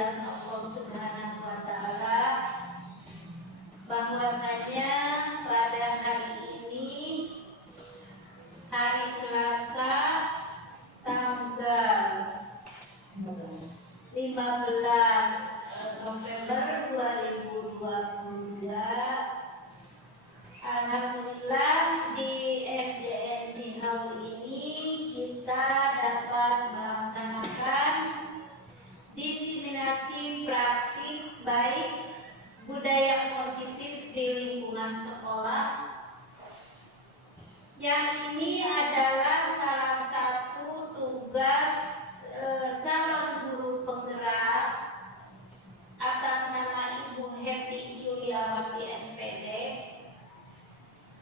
kehadiran Allah Subhanahu wa Ta'ala, bahwasanya pada hari ini, hari Selasa, tanggal 15 November 2022, alhamdulillah di SDN Cihaur ini kita dapat melaksanakan diseminasi praktik baik budaya positif di lingkungan sekolah. Yang ini adalah salah satu tugas calon guru penggerak atas nama Ibu Hetty Yuliawati SPD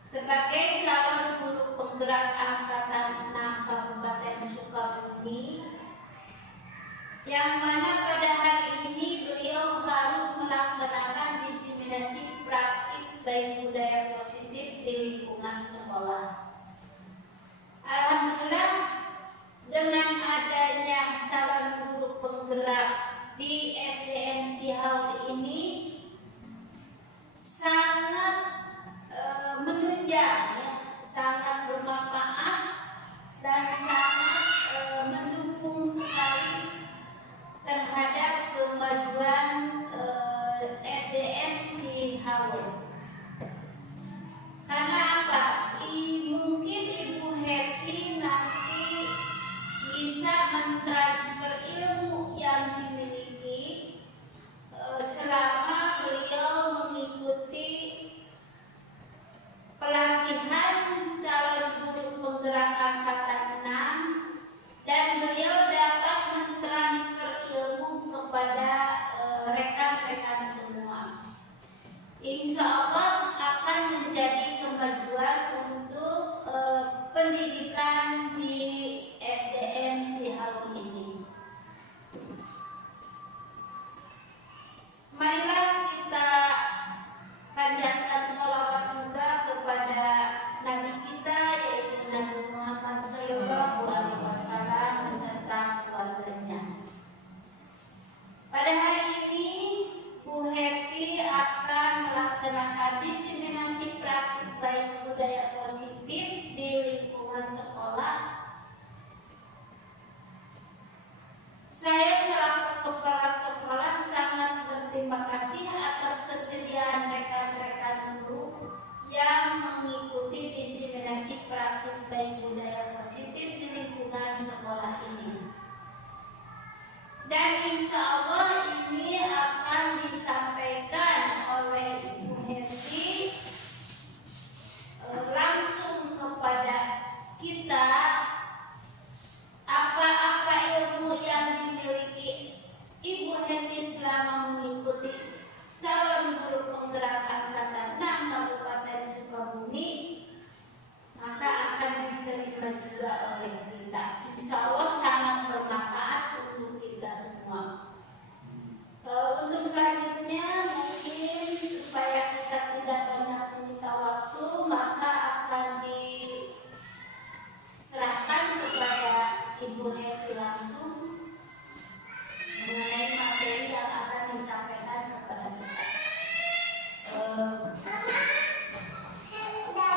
sebagai calon guru penggerak angkatan 6 Kabupaten Sukabumi, yang mana pada hari ini beliau harus melaksanakan diseminasi praktik baik budaya positif di lingkungan sekolah. Alhamdulillah, dengan adanya calon guru penggerak di SDN Cihaur ini sangat menunjang, ya, sangat bermanfaat dan sangat mendukung sekali terhadap kemajuan SDN Cihaur. Karena apa? Mungkin Ibu Hetty nanti bisa mentransfer ilmu yang dimiliki selama beliau mengikuti pelatihan calon guru penggerak angkatan 6, dan beliau dapat mentransfer ilmu kepada rekan-rekan semua. Insya Allah akan menjadi kemajuan untuk pendidikan di SDN Cihaur ini. Marilah kita panjatkan sholawat juga kepada Nabi kita, yaitu Nabi Muhammad SAW beserta keluarganya. Pada hari ini Bu Hetty akan melaksanakan diseminasi praktik baik budaya positif di lingkungan sekolah. Saya selaku kepala sekolah sangat berterima kasih atas kesediaan rekan-rekan guru yang mengikuti diseminasi praktik baik budaya positif di lingkungan sekolah ini. Dan insya Allah ini akan disampaikan oleh Ibu Hetty langsung kepada kita apa-apa ilmu yang dimiliki Ibu Hetty selama mengikuti calon guru penggerak angkatan 6 Kabupaten Sukabumi, maka akan diterima juga oleh kita. Insya Allah sangat bermanfaat untuk kita semua. Untuk selanjutnya mungkin supaya kita tidak banyak menyita waktu, maka akan diserahkan kepada Ibu Hetty langsung mengenai materi yang akan disampaikan kepada kita.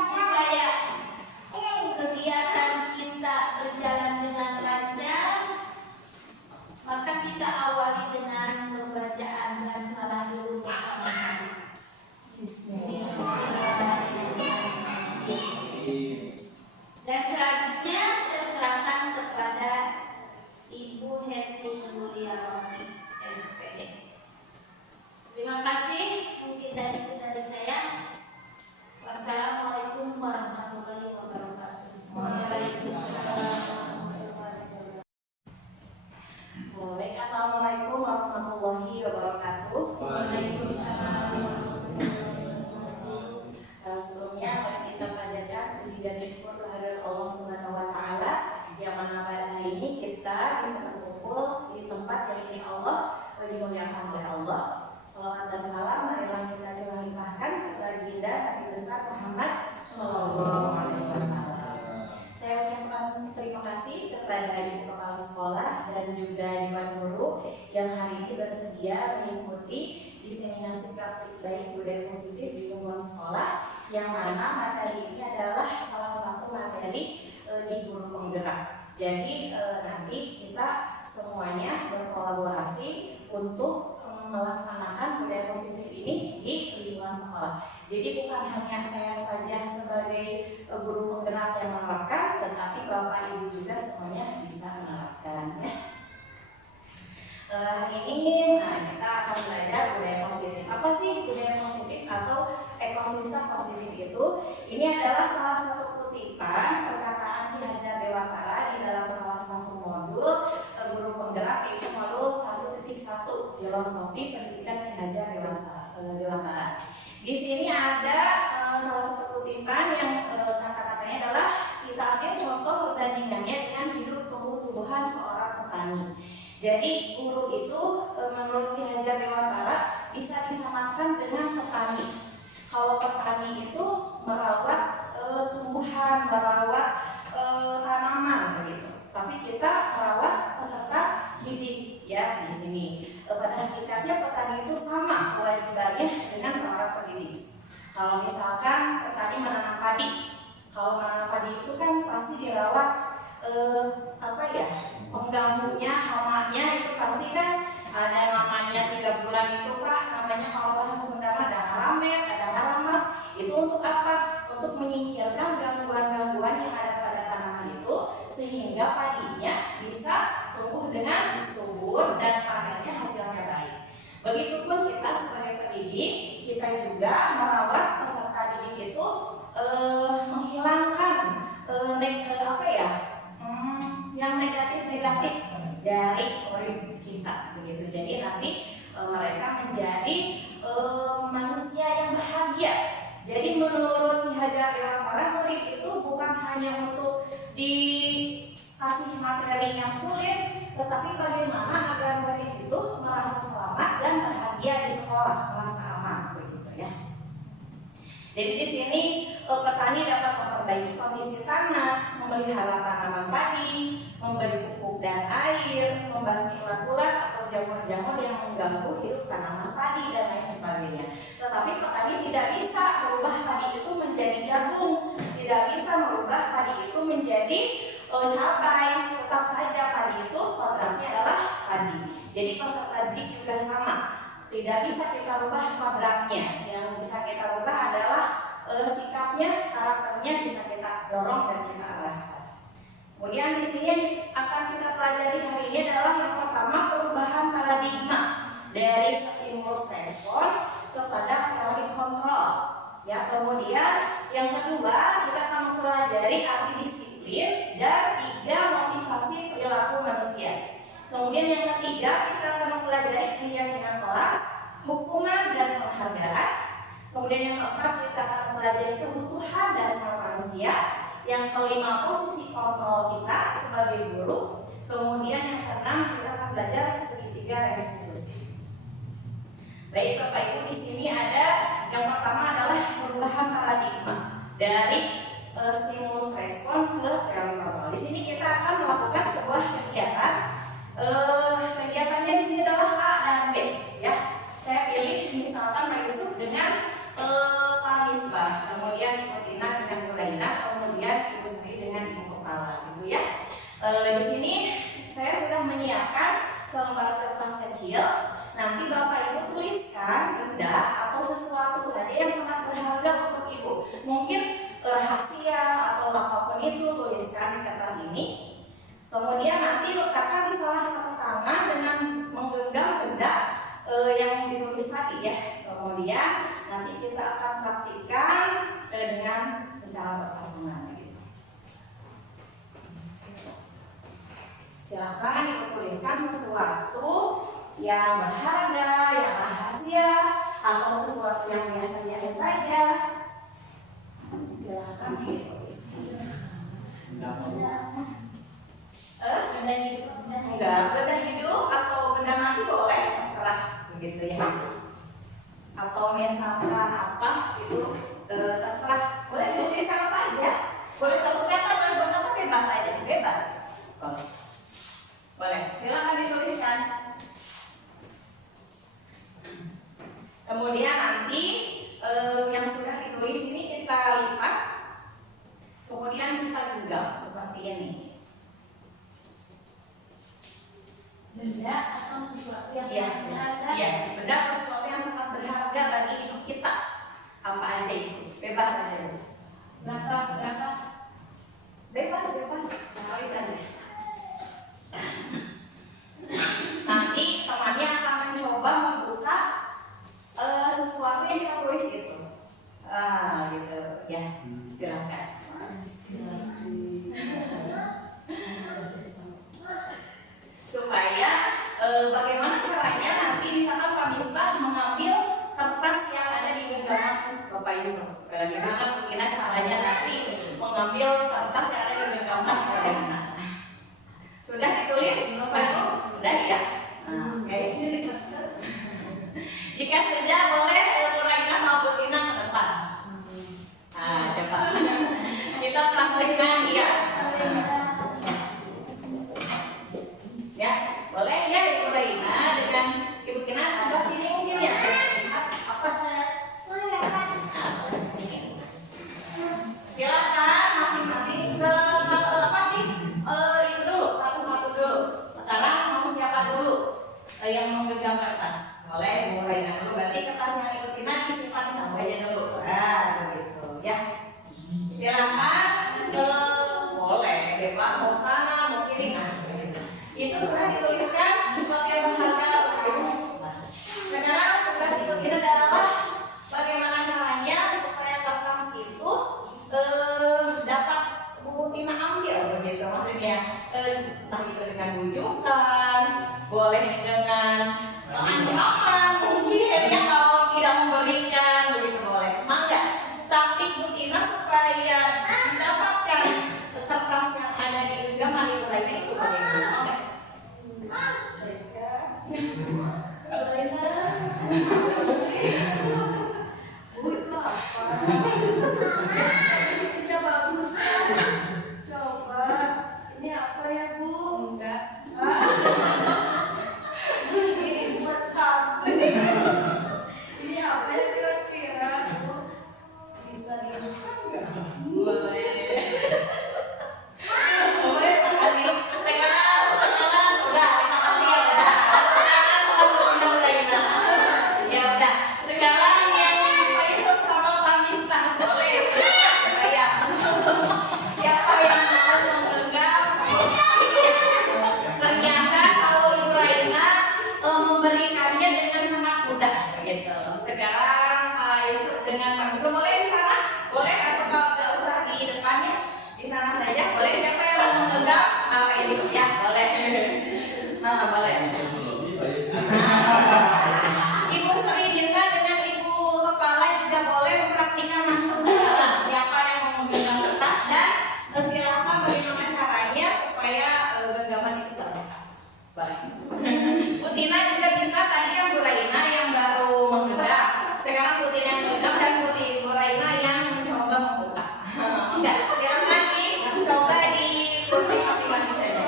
Supaya kegiatan kita berjalan dengan lancar, maka kita awali dengan pembacaan basmalah dulu bersama-sama. Bismillahirrahmanirrahim. Dan selanjutnya saya serahkan kepada Ibu Hetty Yuliawati SPD. Terima kasih. Mungkin dari saya. Wassalamualaikum warahmatullahi wabarakatuh. Baik, assalamualaikum warahmatullahi wabarakatuh. Waalaikumsalam. Sebelumnya mari kita panjatkan puji dan syukur kehadirat Allah Subhanahu wa Ta'ala, yang mana pada hari ini kita bisa berkumpul di tempat yang insya Allah dimuliakan oleh Allah. Salawat dan salam marilah kita coba limpahkan kepada baginda Nabi besar Muhammad Sallallahu Alaihi Wasallam. Saya ucapkan terima kasih kepada Ibu Kepala Sekolah dan juga Dewan Guru yang hari ini bersedia mengikuti diseminasi praktik baik budaya positif di lingkungan sekolah, yang mana materi ini adalah salah satu materi di guru penggerak. Jadi nanti kita semuanya berkolaborasi untuk melaksanakan budaya positif ini di lingkungan sekolah. Jadi bukan hanya saya saja sebagai guru penggerak yang menerapkan, tetapi Bapak Ibu juga semuanya bisa menerapkan. Hari ini kita akan belajar budaya positif. Apa sih budaya positif atau ekosistem positif itu? Ini adalah salah satu kutipan perkataan Ki Hajar Dewantara di dalam salah satu modul guru penggerak, yaitu modul 1.1 Filosofi Pendidikan Ki Hajar Dewantara. Di sini ada salah satu kutipan yang kata-katanya adalah kita ambil contoh perbandingannya dengan hidup tumbuh-tumbuhan seorang petani. Jadi guru itu menurut Ki Hajar Dewantara bisa disamakan dengan petani. Kalau petani itu merawat tumbuhan, merawat tanaman begitu. Tapi kita merawat peserta didik ya di sini. Pada hakikatnya petani itu sama kewajibannya dengan seorang pendidik. Kalau misalkan petani menanam padi, kalau menanam padi itu kan pasti dirawat pengganggunya, hamanya itu pasti kan ada namanya 3 bulan itu namanya kalau bahasa Sunda ada haramet, ada haramas. Itu untuk apa? Untuk menyingkirkan gangguan-gangguan yang ada pada tanaman itu sehingga padinya bisa tumbuh dengan subur dan panennya hasilnya baik. Begitupun kita sebagai pendidik, kita juga merawat peserta didik itu menghilangkan yang negatif-negatif dari murid kita begitu. Jadi nanti mereka menjadi manusia yang bahagia. Jadi menurut Ki Hajar Dewantara, murid itu bukan hanya untuk dikasih materi yang sulit, tetapi bagaimana agar murid itu merasa selamat dan bahagia di sekolah, merasa aman begitu ya. Jadi di sini petani dapat memperbaiki kondisi tanah, memelihara tanaman padi, memberi pupuk dan air, membasmi ulat-ulat atau jamur-jamur yang mengganggu hidup tanaman padi dan lain sebagainya. Tetapi petani tidak bisa merubah padi itu menjadi jagung, tidak bisa merubah padi itu menjadi cabai. Tetap saja padi itu kodratnya adalah padi. Jadi peserta didik juga sama. Tidak bisa kita rubah kodratnya. Yang bisa kita rubah adalah sikapnya, karakternya bisa kita dorong dan kita arahkan. Kemudian di sini akan kita pelajari hari ini adalah yang pertama, perubahan paradigma dari stimulus respon kepada teori kontrol. Ya, kemudian yang kedua kita akan mempelajari arti disiplin dan 3 motivasi perilaku manusia. Kemudian yang ketiga kita akan mempelajari keyakinan kelas, hukuman dan penghargaan. Kemudian yang keempat kita akan mempelajari kebutuhan dasar manusia. Yang kelima, posisi kontrol kita sebagai guru. Kemudian yang keenam kita akan belajar segitiga restitusi. Baik Bapak Ibu, di sini ada yang pertama adalah perubahan paradigma dari stimulus respon ke teori kontrol. Di sini kita akan melakukan sebuah kegiatan. Kegiatannya di sini adalah A dan B. Ya, saya pilih misalkan Mbak Yusuf dengan Pak Misbah, kemudian Ibu Tina dengan Bu Raina, kemudian Ibu Sri dengan Ibu Kepala, gitu ya. Di sini saya sudah menyiapkan selembar kertas kecil. Nanti Bapak Ibu tuliskan benda atau sesuatu saja yang sangat berharga untuk Ibu. Mungkin rahasia atau apapun itu, tuliskan di kertas ini. Kemudian nanti letakkan di salah satu tangan dengan menggenggam benda yang ditulis tadi ya. Kemudian nanti kita akan praktikkan dengan secara berpasangan gitu. Silakan Ibu tuliskan sesuatu yang berharga, yang rahasia, atau sesuatu yang biasa-biasa saja. Silakan dituliskan. Benda hidup atau benda mati boleh, terserah begitu ya. Atau misalkan apa itu terserah, boleh tuliskan apa aja, boleh 1 meter, boleh apa bebas aja, bebas. Kemudian nanti yang sudah ditulis ini kita lipat, kemudian kita genggam seperti ini. Benda atau sesuatu yang Iya, berharga. iya, benda atau sesuatu yang sangat berharga bagi hidup kita. Apa aja itu? Bebas aja. Berapa? Bebas. Tahu saja. Nanti temannya akan mencoba membuka sesuatu yang kita tulis itu. Gitu ya. Silakan. Supaya bagaimana caranya nanti misalkan Pak Misbah mengambil kertas yang ada di genggaman Bapak Yusuf. Bagaimana caranya nanti mengambil kertas yang ada di genggaman bagaimana? Sudah ditulis Bapak Ibu? Sudah ya? Oke. Jika sudah boleh Nuraina sama Bu Tina ke depan. Coba kita praktekkan ya. Ya, boleh ya Ibu Raina dengan Ibu Tina sebelah sini mungkin ya. Apa saya? Silakan masing-masing itu dulu satu-satu dulu. Sekarang mau siapa dulu yang memegang kertas? Boleh Ibu Raina dulu. Berarti kertas yang Ibu Tina disimpan sampainya dulu. Begitu ya. Silakan boleh bebas mau kanan mau kiri itu sudah dituliskan sesuatu yang berharga. Sekarang tugas Ibu Tina adalah bagaimana caranya supaya kertas itu dapat Bu Tina ambil begitu. Maksudnya entah itu dengan bujukan, boleh dengan ancaman mungkin ya kalau tidak memberikan begitu boleh. Mangga. Tapi Bu Tina supaya mendapatkan kertas yang ada di genggaman Ibu Raina itu bagaimana? Mangga. Bu itu apa? Ini bagus. Coba. Ini apa ya Bu? Enggak. Ini buat santai. Ini apa ya kira-kira? Bisa dimakan nggak? Boleh. Boleh, makasih. Sekarang, udah, makasih ya udah. Ya udah. Sekarang yang Pak Yusuf sama Pak Misbah boleh. Ya. Siapa yang mau menggenggam? Ternyata kalau Ibu Raina memberikannya dengan sangat mudah gitu. Sekarang Pak Yusuf dengan Pak Yusuf boleh di sana? Boleh atau kalau nggak usah di depannya di sana saja boleh. Siapa yang mau menggenggam? Pak Yusuf ya boleh. Boleh. Ibu Sri Dinta dengan Ibu Kepala juga boleh mempraktikkan langsung sekarang. Siapa yang mau menggenggam kertas dan silakan bagaimana caranya supaya genggaman itu terbuka. Baik. Bu Tina juga bisa, tadi kan Bu Raina yang baru menggenggam. Sekarang Bu Tina yang menggenggam dan Bu Raina yang mencoba membuka. Enggak, silakan coba di kursi masing-masing saja.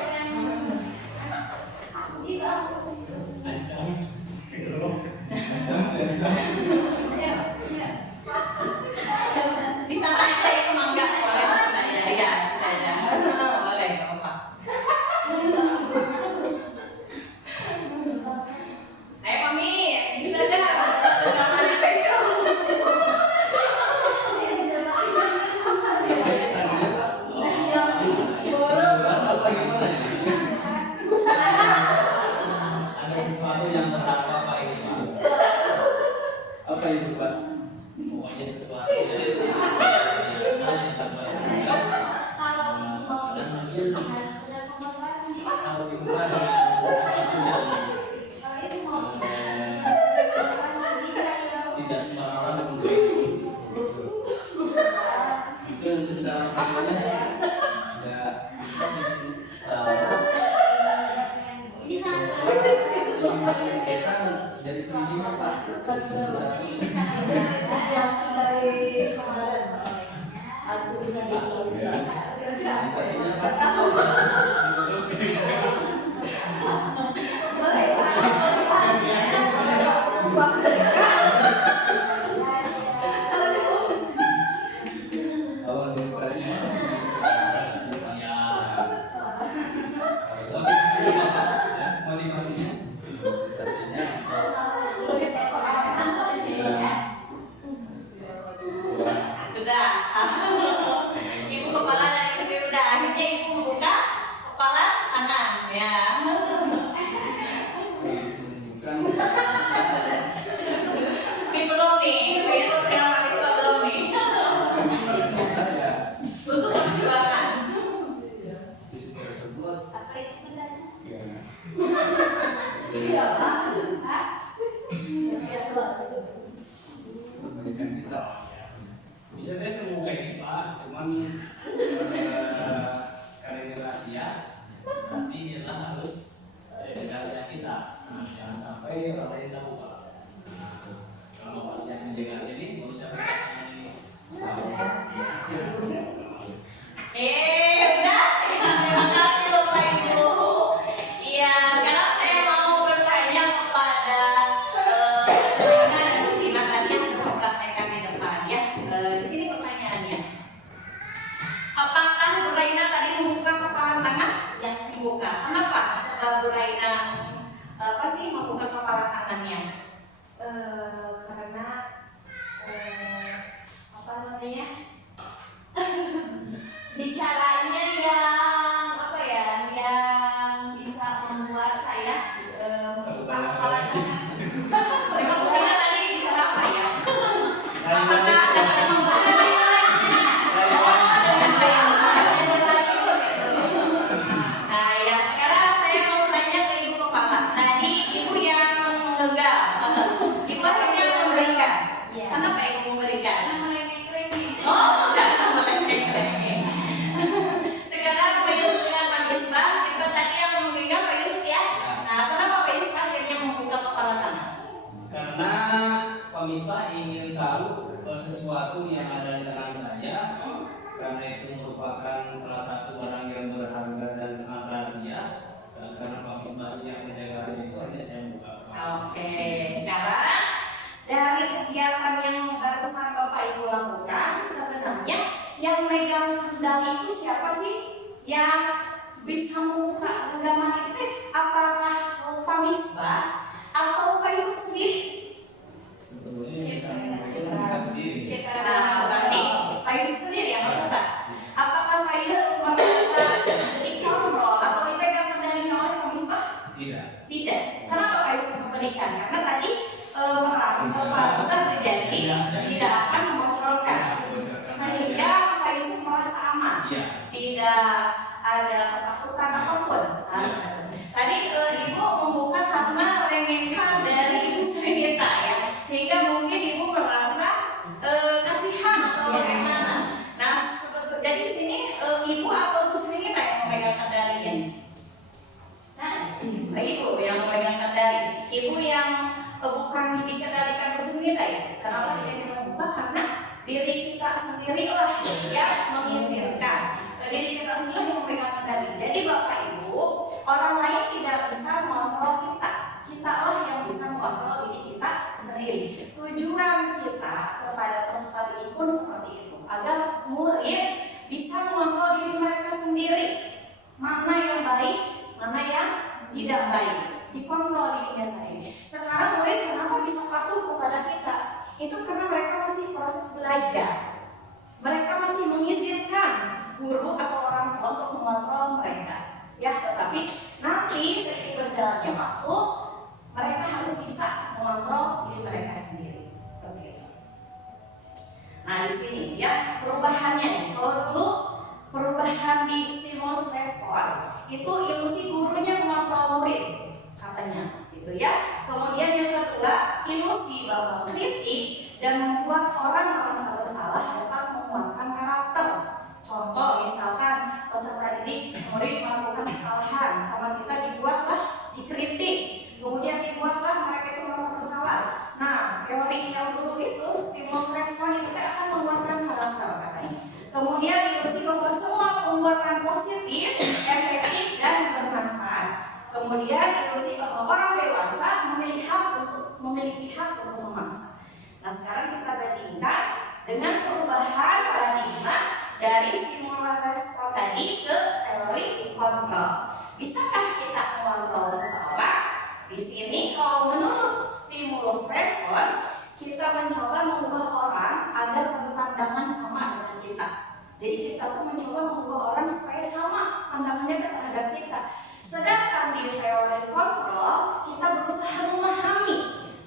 Bisa tanya itu mangga boleh tanya ya, boleh nggak apa-apa. Ayo Mami, bisa nggak? Genggaman itu. Ada sesuatu yang berharga Pak ini Mas. Apa itu Pak? Pokoknya sesuatu dari sini biasa yang tambah Kalau mau harus diubah dengan sesuatu yang kalau itu mau bisa tidak semua orang suka itu. Itu untuk salah satunya ya ini sangat kita dari sini Pak dari kemarin aku punya Boleh. Kalau Pak Syah menjaga sini, mau siapa ini? Udah. Terima kasih Bapak Ibu. Iya, sekarang saya mau bertanya kepada Raina dan Bu Dina tadi yang sudah mempraktekkan di depan ya. Di sini pertanyaannya. Apakah Bu Raina tadi membuka kepalan tangan? Yang dibuka. Kenapa setelah Bu Raina membuka kepalan tangannya? Karena apa namanya? Bicaranya yang apa ya, yang bisa membuat saya buka kepala tangan. Mereka Bu Dina tadi bicara apa ya? Apakah Dari ada yang membuka Nah, ya sekarang saya mau tanya ke Ibu Kepala. Tadi Ibu yang mengenggak, Ibu akhirnya memberikan. Iya. Kenapa Ibu memberikan? Karena meremeh-remeh. Oh, udah mulai. Sekarang Pak Yusuf dengan Pak Misbah, siapa tadi yang memegang Pak Yusuf ya? Nah, kenapa Pak Yusuf akhirnya membuka kepala tangan? Karena Pak Misbah ingin tahu sesuatu yang ada di tangan saya, karena itu merupakan salah satu barang yang berharga dan sangat rahasia. Dan karena Pak Misbah siap menjaga rahasia itu, akhirnya saya buka. Oke, sekarang dari kegiatan yang barusan Bapak Ibu lakukan, sebenarnya yang megang kendali itu siapa sih? Yang bisa membuka genggaman itu apakah Pak Misbah atau Pak Yusuf sendiri? Sebetulnya bisa kita sendiri. Nah, berarti Pak Yusuf sendiri yang membuka. Apakah Pak Yusuf merasa dikontrol atau dipegang kendalinya oleh Pak Misbah? Tidak. Tidak. Kenapa Pak Yusuf memberikan? Karena tadi merasa Pak Yusuf berjanji tidak akan membocorkan, sehingga Pak Yusuf merasa aman, Iya. tidak ada ketakutan apapun. Nah, tadi Ibu membuka karena rengekan dari Ibu sering kita ya, sehingga mungkin Ibu merasa kasihan atau bagaimana. Nah, jadi sini Ibu atau Ibu sering kita yang memegang kendalinya? Nah, Ibu yang memegang kendali. Ibu yang bukan dikendalikan musuh kita ya. Kenapa dia membuka? Karena diri kita sendirilah yang mengizinkan. Diri kita sendiri yang memegang kendali. Jadi Bapak Ibu, orang lain tidak bisa mengontrol kita. Kita lah yang bisa mengontrol diri kita sendiri. Tujuan kita kepada peserta didik pun seperti itu, agar murid bisa mengontrol diri mereka sendiri. Mana yang baik, mana yang tidak baik, dikontrol dirinya sendiri. Sekarang murid kenapa bisa patuh kepada kita? Itu karena mereka masih proses belajar. Mereka masih mengizinkan guru atau orang tua untuk mengontrol mereka. Ya, tetapi nanti seiring berjalannya waktu, mereka harus bisa mengontrol diri mereka sendiri. Oke. Nah, di sini ya perubahannya nih. Kalau dulu perubahan di stimulus respon itu ilusi gurunya mengontrol murid katanya gitu ya. Kemudian yang kedua, ilusi bahwa kritik dan membuat orang merasa bersalah dapat menguatkan karakter. Contoh misalkan peserta didik murid melakukan kesalahan, sama kita dibuatlah dikritik, kemudian dibuatlah mereka itu merasa bersalah. Nah, teori yang dulu itu stimulus respon itu akan menguatkan karakter katanya. Kemudian ilusi bahwa semua penguatan positif, efektif dan bermanfaat. Kemudian ilusi bahwa orang dewasa memiliki hak untuk memaksa. Nah, sekarang kita bandingkan dengan perubahan paradigma dari stimulus respon tadi ke teori kontrol. Bisakah kita mengontrol seseorang? Di sini kalau menurut stimulus respon, kita mencoba mengubah orang agar berpandangan sama dengan kita. Jadi kita tuh mencoba mengubah orang supaya sama pandangannya terhadap kita. Sedangkan di teori kontrol, kita berusaha memahami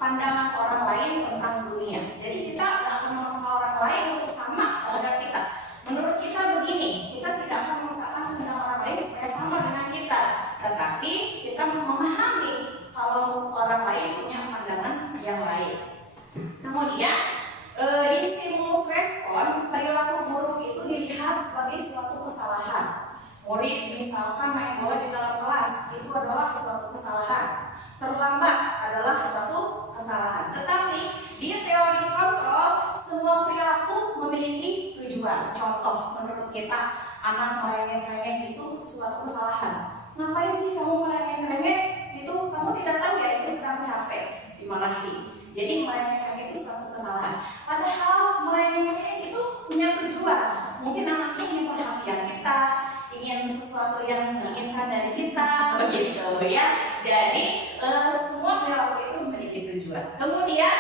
pandangan orang lain tentang dunia. Jadi kita tidak akan memaksa orang lain untuk sama terhadap kita. Menurut kita begini, kita tidak akan memaksakan pandangan orang lain supaya sama dengan kita. Tetapi kita memahami kalau orang lain punya pandangan yang lain. Kemudian di stimulus respon, perilaku buruk itu dilihat sebagai suatu kesalahan. Murid misalkan main bola di dalam kelas, itu adalah suatu kesalahan. Terlambat adalah suatu kesalahan. Tetapi ketujuan. Contoh, menurut kita anak merengek-rengek itu suatu kesalahan. Ngapain sih kamu merengek-rengek? Itu kamu tidak tahu ya itu sedang capek, dimarahi. Jadi merengek-rengek itu suatu kesalahan. Padahal merengek-rengek itu punya tujuan. Mungkin anaknya ingin perhatian kita, ingin sesuatu yang diinginkan dari kita, begitu ya. Jadi semua perilaku itu memiliki tujuan. Kemudian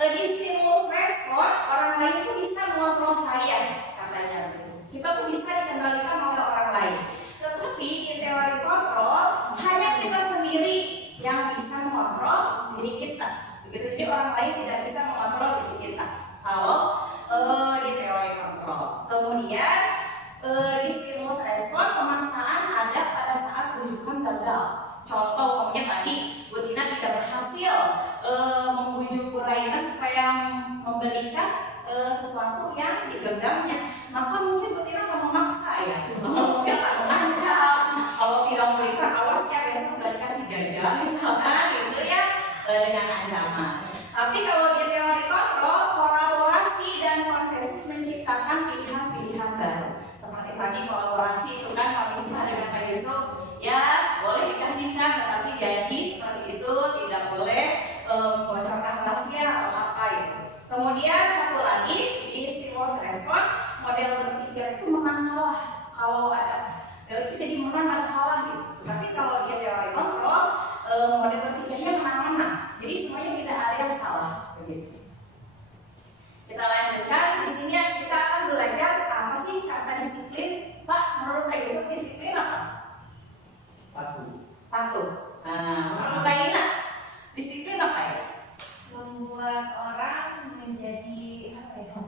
di stimulus respon, orang lain itu bisa mengontrol saya, katanya begitu. Kita tuh bisa dikendalikan oleh orang lain. Tetapi di teori kontrol hanya kita sendiri yang bisa mengontrol diri kita. Begitu. Jadi orang lain tidak bisa mengontrol diri kita. Kalau di teori kontrol. Kemudian di stimulus respon, pemaksaan ada pada saat rujukan gagal. Contoh tadi Bu Tina tidak berhasil membujuk Bu Raina supaya membelikan sesuatu yang digenggamnya, maka mungkin Bu Tina akan memaksa ya, mungkin akan mengancam kalau tidak memberikan awasnya besok gak dikasih jajan misalkan gitu ya, dengan ancaman. Tapi kalau di teori kontrol, kolaborasi dan konsensus menciptakan pilihan-pilihan baru. Seperti tadi kolaborasi itu kan kami dengan Pak Yusuf, ya boleh dikasihkan, tetapi janji seperti itu tidak boleh membocorkan rahasia atau apa itu. Kemudian satu lagi di stimulus respon, model berpikir itu menang kalah. Kalau ada itu jadi menang dan kalah gitu. Tapi kalau di teori kontrol, model berpikirnya menang-menang. Jadi semuanya tidak ada yang salah begitu. Kita lanjutkan di sini kita akan belajar apa sih kata disiplin. Pak, menurut Pak Yusuf disiplin apa? Patuh. Nah, menurut Raina disiplin apa ya? Membuat orang menjadi apa ya?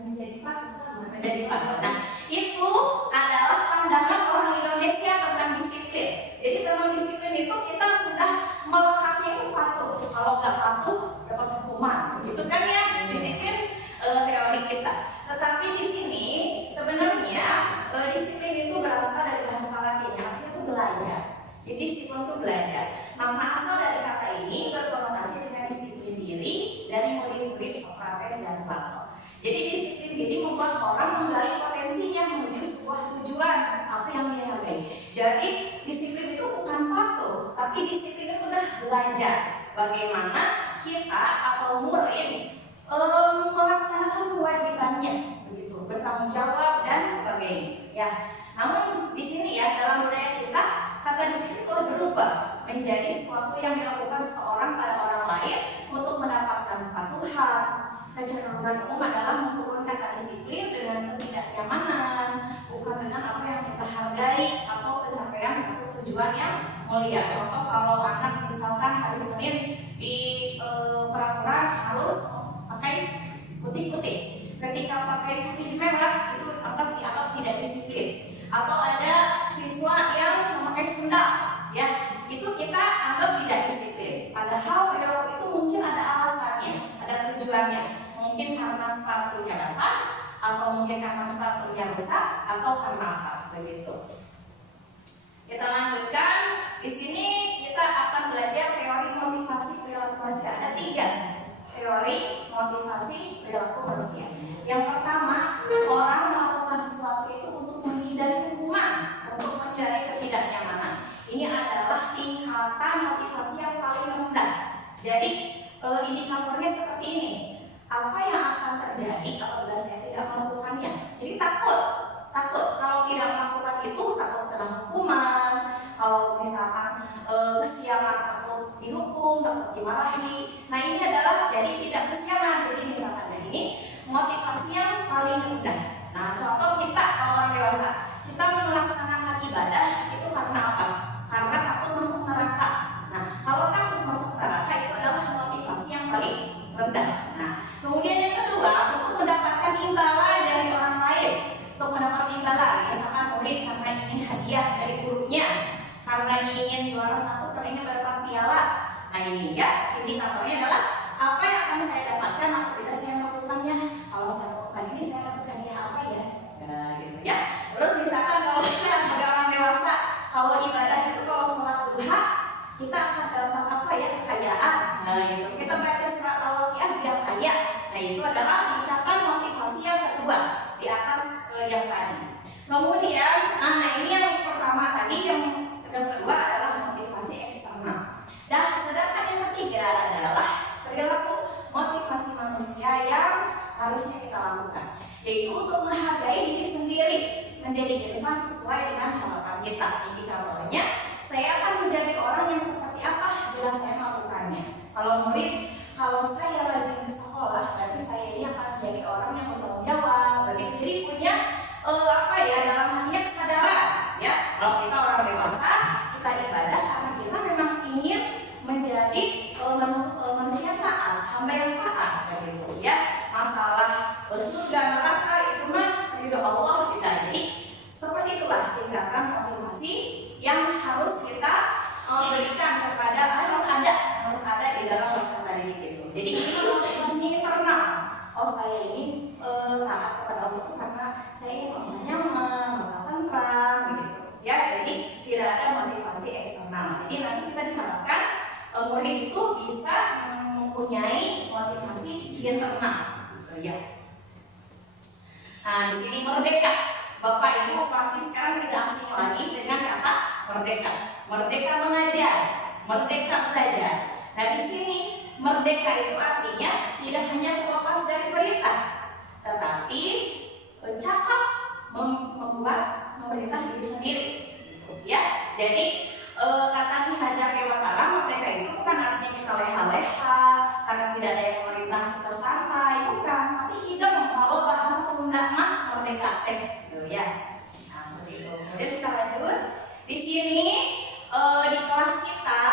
Menjadi patuh. Menjadi patuh. Nah, itu adalah pandangan orang Indonesia tentang disiplin. Jadi tentang disiplin itu kita sudah melekatnya itu patuh. Kalau nggak patuh dapat hukuman, begitu kan ya? Disiplin teori kita. Tetapi di sini sebenarnya disiplin itu berasal dari bahasa Latin, artinya itu belajar. Jadi disiplin itu belajar. Makna asal dari kata ini berkonotasi dengan disiplin diri dari murid-murid Socrates dan Plato. Jadi disiplin diri membuat orang menggali potensinya menuju sebuah tujuan apa yang dia hargai. Jadi disiplin itu bukan patuh, tapi disiplin itu udah belajar bagaimana kita atau murid melaksanakan kewajibannya, begitu, bertanggung jawab dan sebagainya. Ya, namun di sini ya dalam budaya kita kata disiplin telah berubah menjadi sesuatu yang dilakukan seseorang pada orang lain untuk mendapatkan kepatuhan. Kecenderungan umum adalah menghubungkan kata disiplin dengan ketidaknyamanan, bukan dengan apa yang kita hargai atau pencapaian satu tujuan yang mulia. Contoh kalau anak misalkan hari Senin di peraturan harus pakai putih-putih, ketika pakai putih merah itu dianggap tidak disiplin. Atau ada siswa yang memakai sendal, ya itu kita anggap tidak disiplin. Padahal perilaku itu mungkin ada alasannya, ada tujuannya. Mungkin karena sepatunya basah, atau mungkin karena sepatunya rusak, atau karena apa, begitu. Kita lanjutkan. Di sini kita akan belajar teori motivasi perilaku manusia. Ada 3 teori motivasi perilaku manusia. Yang pertama, orang melakukan sesuatu itu untuk menghindari hukuman, untuk menghindari ketidaknyamanan. Ini adalah tingkatan motivasi yang paling rendah. Jadi indikatornya seperti ini. Apa yang akan terjadi apabila saya tidak melakukannya? Jadi takut kalau tidak melakukan itu, takut kena hukuman. Kalau misalkan kesiangan takut dihukum, takut dimarahi. Nah ini adalah jadi tidak kesiangan. Jadi misalkan ini motivasi yang paling rendah. Nah contoh kita kalau orang dewasa, kita melaksanakan ibadah itu karena apa? Karena takut masuk neraka. Nah kalau takut masuk neraka itu adalah motivasi yang paling rendah. Nah kemudian yang kedua, untuk mendapatkan imbalan dari orang lain. Untuk mendapat imbalan, misalkan murid karena ingin hadiah dari gurunya, karena ingin juara 1, karena ingin mendapat piala. Nah ini ya, indikatornya adalah apa yang akan saya dapatkan apabila saya melakukannya. Kalau saya melakukan ini, saya dapat hadiah apa ya? Nah gitu ya. Terus misalkan kalau kita sebagai orang dewasa, kalau ibadah itu kalau sholat duha, kita akan dapat apa ya? Kekayaan. Nah gitu. Kita baca surat Al-Waqiah biar kaya. Nah itu adalah tingkatan motivasi yang kedua. di atas yang tadi. Kemudian, ini yang pertama tadi, yang kedua adalah motivasi eksternal. Dan sedangkan yang ketiga adalah perilaku motivasi manusia yang harusnya kita lakukan, yaitu untuk menghargai diri sendiri, menjadi insan sesuai dengan harapan kita. Indikatornya, saya akan menjadi orang yang seperti apa bila saya melakukannya. Kalau murid, kalau saya rajin ke sekolah, berarti saya ini akan menjadi orang yang bertanggung jawab. Berarti jadi punya dalam hanya kesadaran, ya. Kalau kita orang dewasa, kita ibadah karena kita memang ingin menjadi manusia taat, hamba yang taat, begitu, ya. Masalah surga neraka itu mah ridho Allah kita. Jadi seperti itulah tingkatan motivasi yang harus kita berikan kepada harus ada di dalam peserta didik itu. Jadi ini motivasinya internal. Oh, saya ini taat kepada Allah itu karena saya ingin merasa nyaman, merasa tentram, begitu, ya. Jadi tidak ada motivasi eksternal. Jadi nanti kita diharapkan murid itu bisa mempunyai motivasi internal, gitu, ya. Nah, di sini merdeka. Bapak Ibu pasti sekarang tidak asing lagi dengan kata merdeka. Merdeka mengajar, merdeka belajar. Nah, di sini merdeka itu artinya tidak hanya terlepas dari perintah, tetapi cakap membuat memerintah diri sendiri, gitu, ya. Jadi kata Ki Hajar Dewantara, merdeka itu bukan artinya kita leha-leha karena tidak ada yang memerintah kita santai, bukan. Tapi hidung, kalau bahasa Sunda mah merdeka gitu, ya. Nah, seperti itu. Kemudian kita lanjut. Di sini di kelas kita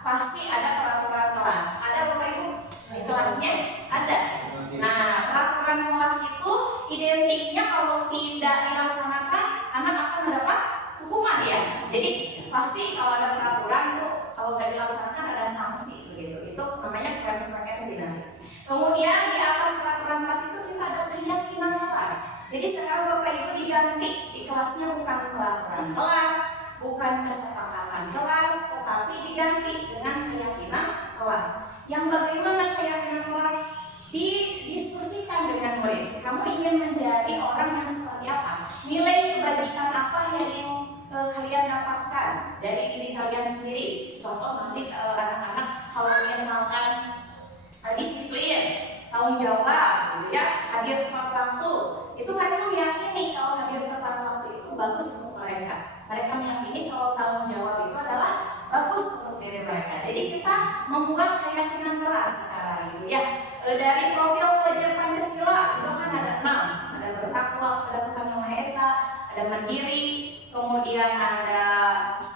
pasti ada peraturan kelas. Ada Bapak Ibu di kelasnya? Ada. Nah, peraturan kelas itu identiknya kalau tidak dilaksanakan anak akan mendapat hukuman, ya. Jadi pasti kalau ada peraturan tuh kalau nggak dilaksanakan ada sanksi, begitu. Itu namanya konsekuensi nanti. Kemudian di atas peraturan kelas itu kita ada keyakinan kelas. Jadi sekarang Bapak Ibu diganti, di kelasnya bukan peraturan kelas, bukan kesepakatan kelas, tetapi diganti dengan keyakinan kelas. Yang bagaimana keyakinan kelas? Didiskusikan dengan murid. Kamu ingin menjadi orang yang seperti apa? Nilai kebajikan apa yang ingin kalian dapatkan dari diri kalian sendiri? Contoh nanti anak-anak kalau misalkan disiplin, tanggung jawab, gitu, ya, hadir tepat waktu, itu mereka meyakini kalau hadir tepat waktu itu bagus untuk mereka. Mereka meyakini kalau tanggung jawab itu adalah bagus untuk diri mereka. Jadi kita membuat keyakinan kelas sekarang, gitu, ya. Dari profil pelajar Pancasila itu kan ada 6, ada bertakwa, ada Tuhan Yang Maha Esa, ada mandiri, kemudian ada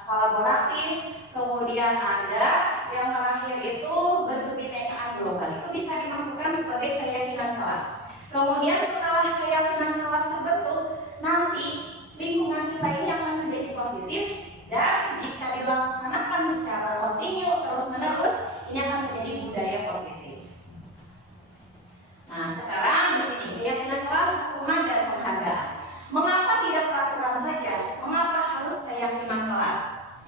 kolaboratif, kemudian ada yang terakhir itu berkebinekaan global. Itu bisa dimasukkan sebagai keyakinan kelas. Kemudian setelah keyakinan kelas terbentuk, nanti lingkungan kita ini akan menjadi positif, dan jika dilaksanakan secara kontinu terus-menerus, ini akan menjadi budaya positif. Nah, sekarang di sini keyakinan kelas, hukuman, dan penghargaan. Mengapa tidak peraturan saja? Mengapa harus keyakinan kelas?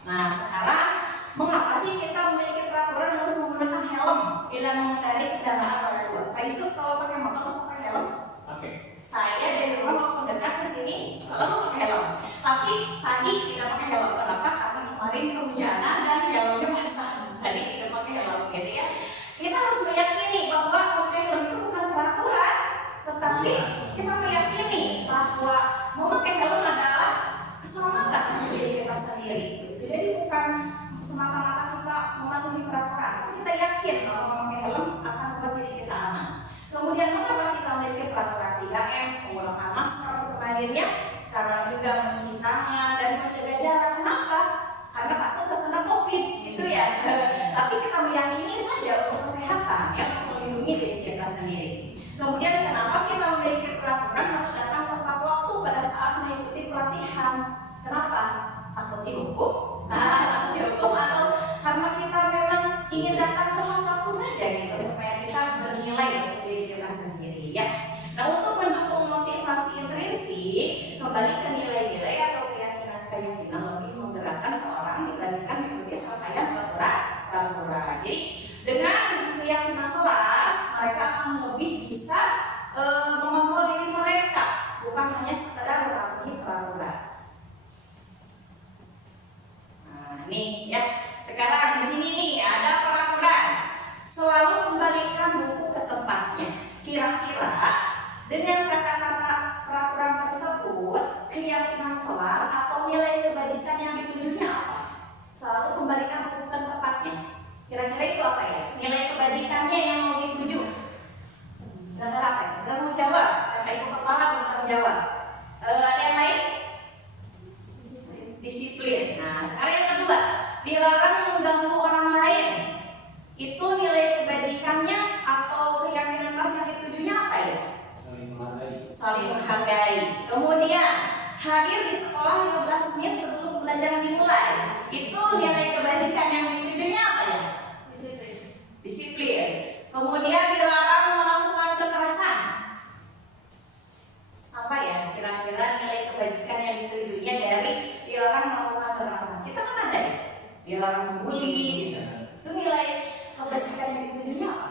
Nah, sekarang mengapa sih kita memiliki peraturan harus menggunakan helm bila mengendarai kendaraan roda 2? Pak Yusuf kalau pakai motor harus pakai helm? Oke. Saya dari rumah mau mendekat ke sini selalu pakai helm. Tapi tadi tidak pakai helm. Kenapa? Karena kemarin kehujanan dan helmnya basah. Tadi tidak pakai helm, gitu, ya. Kita harus meyakini bahwa memakai helm itu bukan peraturan, tetapi kita meyakini bahwa memakai helm adalah keselamatan diri kita sendiri. Jadi bukan semata-mata kita mematuhi peraturan, tapi kita yakin bahwa memakai helm akan membuat diri kita aman. Kemudian mengapa kita memiliki peraturan 3M, menggunakan masker untuk hadirnya, sekarang juga mencuci tangan dan menjaga jarak. Kenapa? Karena takut terkena COVID, gitu, ya. Tapi kita meyakini saja untuk kesehatan, ya, untuk melindungi diri kita sendiri. Kemudian kenapa kita memiliki peraturan harus datang tepat waktu pada saat mengikuti pelatihan? Kenapa? Takut dihukum? Takut dihukum, atau karena kita memang ingin datang tepat waktu saja, gitu, supaya kita bernilai untuk diri kita sendiri, ya. Nah, untuk mendukung motivasi intrinsik, kembali ke nilai-nilai atau keyakinan lebih menggerakkan seorang dibandingkan mengikuti serangkaian peraturan. Jadi dengan keyakinan kelas, mereka akan lebih bisa mengontrol diri mereka, Kira-kira dengan kata-kata peraturan tersebut, keyakinan kelas atau nilai kebajikan yang ditujunya apa? Selalu kembalikan rujukan tepatnya. Kira-kira itu apa ya? Nilai kebajikannya yang mau dituju. Kira-kira apa ya? Bertanggung jawab. Kata ibu kepala bertanggung jawab. Ada yang lain? Disiplin. Nah, sekarang yang kedua, dilarang mengganggu orang lain. Itu nilai kebajikannya atau keyakinan kelas yang ditujunya apa ya? Saling menghargai. Saling menghargai. Kemudian hadir di sekolah 15 menit sebelum pelajaran dimulai. Itu nilai kebajikan yang ditujunya apa ya? Disiplin. Kemudian dilarang melakukan kekerasan. Apa ya kira-kira nilai kebajikan yang ditujunya dari dilarang melakukan kekerasan? Kita kan ada ya? Dilarang membuli gitu. Itu nilai kebajikan yang ditujunya apa?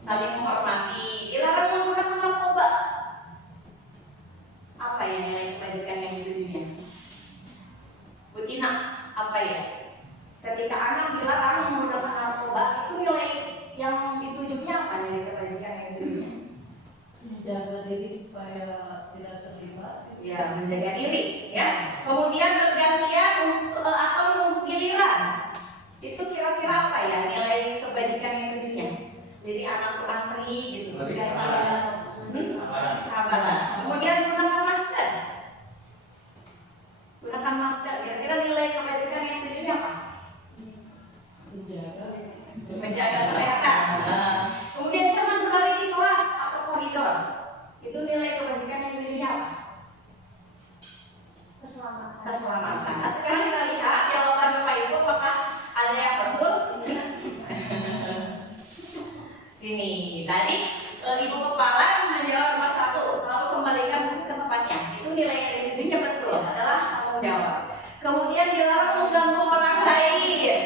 Saling menghormati. Dilarang menggunakan narkoba. Apa ya nilai kebajikan yang ditujunya? Bu Tina, apa ya? Ketika anak dilarang menggunakan narkoba, itu nilai yang ditujunya apa? Nilai kebajikan yang ditujunya? Menjaga diri supaya tidak terlibat. Ya, menjaga diri. Ya. Kemudian bergantian untuk atau menunggu giliran. Itu kira-kira apa ya nilai kebajikan yang ditujunya? Jadi anak tuh antri gitu. Sabar. Kemudian gunakan masker. Gunakan masker. Kira-kira nilai kebajikan yang ditujunya apa? Menjaga kesehatan. Kemudian jangan berlari di kelas atau koridor. Itu nilai kebajikan yang ditujunya apa? Keselamatan. Nah, sekarang kita lihat jawaban Bapak Ibu, apakah ada yang betul? Sini, tadi Ibu Kepala menjawab nomor 1, selalu kembalikan buku ke tempatnya. Itu nilai yang ditujunya betul, adalah tanggung jawab. Kemudian dilarang mengganggu orang lain.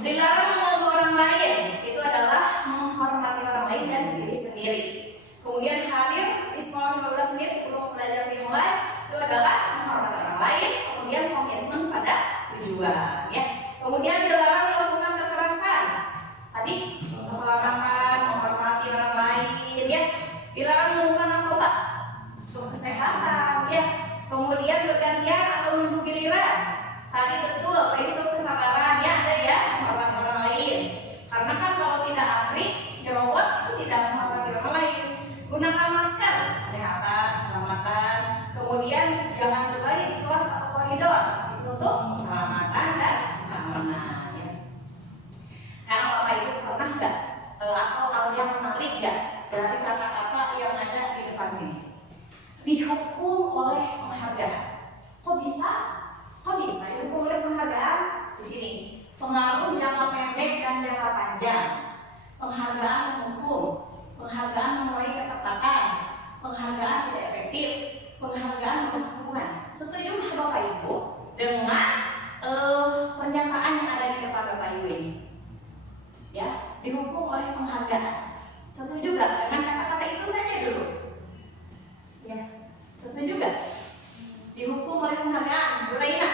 Dilarang mengganggu orang lain, itu adalah menghormati orang lain dan diri sendiri. Kemudian hadir di sekolah 15 menit sebelum pelajaran dimulai, itu adalah menghormati orang lain. Kemudian komitmen pada tujuan. Ya. Kemudian dilarang melakukan kekerasan. Tadi keselamatan, menghormati orang lain, ya. Dilarang menggunakan narkoba untuk kesehatan, ya. Kemudian bergantian atau menunggu giliran. Tadi betul, prinsip kesabaran, ya ada ya, menghormati orang lain. Karena kan kalau tidak antri, nyerobot itu tidak menghormati orang lain. Gunakan masker, kesehatan, keselamatan. Kemudian jangan berlari di kelas atau koridor, itu untuk keselamatan dan keamanan. Ya. Sekarang Bapak Ibu pernah nggak atau hal yang menarik nggak dari kata-kata yang ada di depan sini? Dihukum oleh penghargaan. Kok bisa? Dihukum oleh penghargaan? Di sini pengaruh jangka pendek dan jangka panjang. Penghargaan menghukum, penghargaan menuai ketepatan, penghargaan tidak efektif, penghargaan merusak hubungan. Setuju nggak Bapak Ibu dengan pernyataan yang ada di depan Bapak Ibu ini? Ya, dihukum oleh penghargaan. Setuju nggak dengan kata-kata itu saja dulu? Ya, setuju nggak? Dihukum oleh penghargaan. Bu Raina,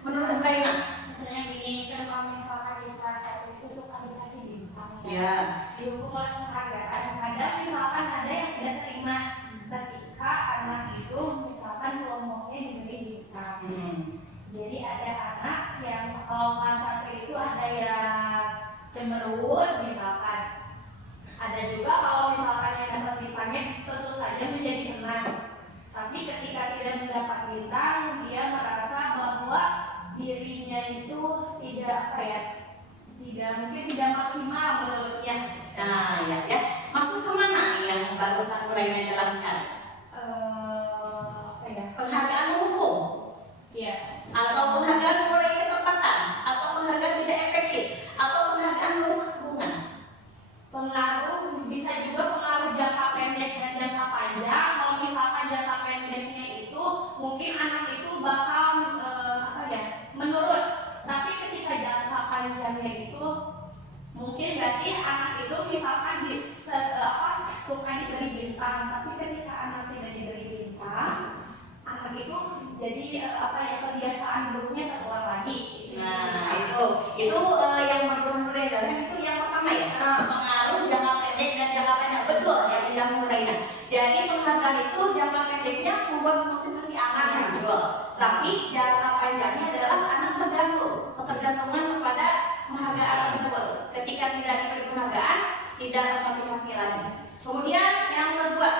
menurut Bu Raina? Misalnya gini, kan kalau misalkan di kelas 1 itu suka dikasih bintang Ya. Dihukum oleh penghargaan. Kadang misalkan ada yang tidak terima ketika anak itu misalkan kelompoknya diberi bintang. Jadi ada anak yang kalau kelas 1 itu ada yang cemberut misalkan. Ada juga kalau misalkan yang dapat bintangnya tentu saja menjadi senang. Tapi ketika tidak mendapat bintang, dia merasa bahwa dirinya itu tidak maksimal menurutnya. Nah, ya. Maksud kemana yang barusan Bu Raina jelaskan? Penghargaan hukum, Ya. atau penghargaan menuai ketepatan, atau penghargaan tidak efektif, atau penghargaan merusak hubungan. Pengaruh bisa juga pengaruh jangka pendek dan jangka panjang. Kalau misalkan jangka pendeknya itu mungkin anak itu bakal menurut. Tapi ketika jangka panjangnya itu mungkin nggak sih anak itu misalkan suka diberi bintang, tapi ketika anak tidak diberi bintang, anak itu jadi kebiasaan buruknya terulang lagi. Nah, itu yang barusan boleh jelaskan itu yang pertama ya, pengaruh jangka pendek buat motivasi anak yang jual. Tapi jangka panjangnya adalah anak ketergantungan kepada penghargaan tersebut. Ketika tidak diberi penghargaan, tidak termotivasi lagi. Kemudian yang kedua,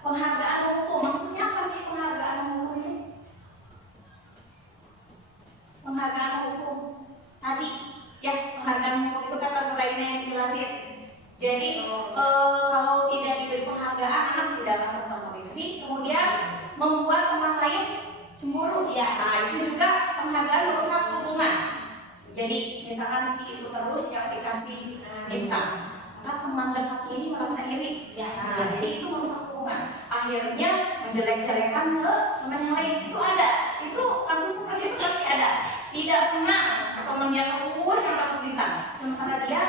penghargaan hukum. Maksudnya apa sih penghargaan hukum ini? Penghargaan hukum tadi, ya, penghargaan hukum itu kata lainnya yang dijelasin. Jadi kalau tidak diberi penghargaan, anak tidak akan termotivasi. Kemudian membuat teman lain cemburu, ya. Nah, itu juga penghargaan merusak hubungan. Jadi misalkan si itu terus yang dikasih bintang, maka teman dekat ini merasa iri. Ya. Nah, jadi itu merusak hubungan. Akhirnya menjelek-jelekan ke teman yang lain. Itu ada. Itu kasus seperti itu pasti ada. Tidak senang teman dia terus yang dapat bintang, sementara dia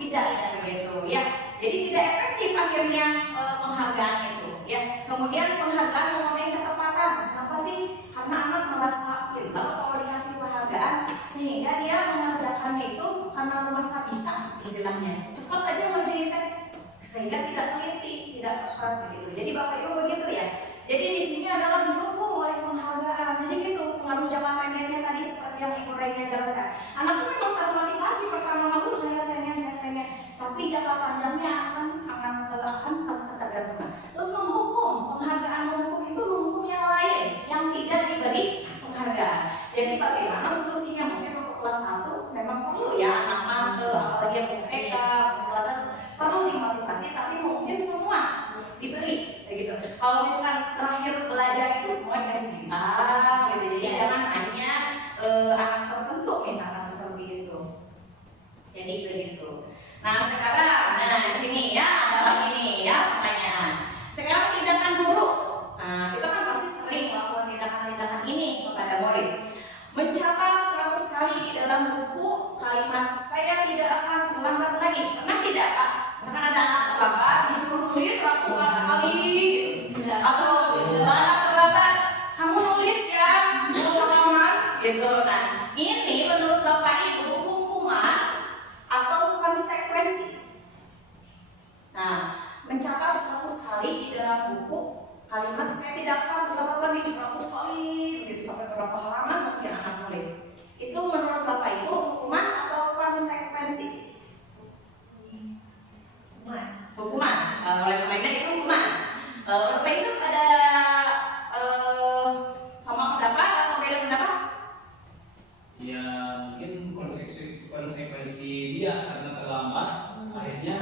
tidak begitu, ya. Jadi tidak efektif akhirnya penghargaan itu, ya. Kemudian penghargaan mengenai ketepatan. Kenapa sih? Karena anak merasa pintar kalau dikasih penghargaan, sehingga dia mengerjakannya itu karena merasa bisa, istilahnya. Cepat aja ngerjain teh, sehingga tidak teliti, tidak tepat begitu. Jadi Bapak Ibu begitu ya. Jadi di sini adalah didukung oleh penghargaan. Jadi gitu, pengaruh jangka pendeknya tadi seperti yang Ibu Renia jelaskan. Anak itu memang termotivasi pertama, saya pengen, tapi jangka panjangnya akan ketergantungan. Terus menghukum, penghargaan menghukum itu menghukum yang lain yang tidak diberi penghargaan. Jadi bagaimana solusinya? Mungkin untuk kelas 1 memang perlu ya anak-anak, apalagi yang bisa TK, kelas 1 perlu dimotivasi, tapi mungkin semua diberi begitu. Kalau misalkan terakhir belajar itu semua dikasih bintang gitu. Jadi jangan hanya anak tertentu misalkan seperti itu. Jadi begitu. Nah sekarang, di sini ya ada lagi nih ya pertanyaan. Sekarang tindakan guru. Nah kita kan pasti sering melakukan tindakan-tindakan ini kepada murid. Mencatat 100 kali di dalam buku kalimat saya tidak akan terlambat lagi. Pernah tidak Pak? Misalkan ada anak terlambat disuruh nulis 100 kali atau anak terlambat kamu nulis ya 2 halaman gitu. Nah ini menurut Bapak Ibu hukuman atau konsekuensi. Nah mencatat 100 kali di dalam buku kalimat saya tidak akan terlambat lagi 100 kali begitu sampai berapa halaman mungkin anak nulis. Itu menurut Bapak Ibu hukuman atau konsekuensi? Hukuman. Oleh karena itu hukuman. Bapak Ibu ada sama pendapat atau beda pendapat? Ya mungkin konsekuensi dia karena terlambat akhirnya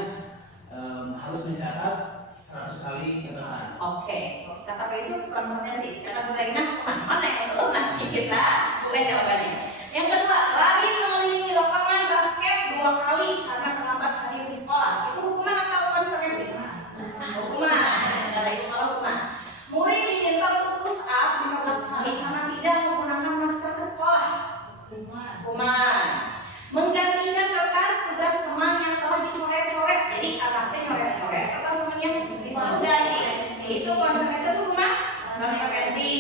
harus mencatat 100 kali catatan. Oke, kata Pak Yusuf konsekuensi, kata Bu Raina mana yang betul? Nanti kita buka jawabannya. Yang kedua, lari mengelilingi lapangan basket 2 kali karena terlambat hadir di sekolah. Itu hukuman atau konsekuensi? Hukuman. Kata itu kalau hukuman. Murid diminta untuk push up 15 kali karena tidak menggunakan masker ke sekolah. Hukuman. Menggantikan kertas tugas teman yang telah dicoret-coret. Jadi anaknya coret-coret kertas teman yang disuruh ganti. Itu konsekuensi hukuman. Konsekuensi.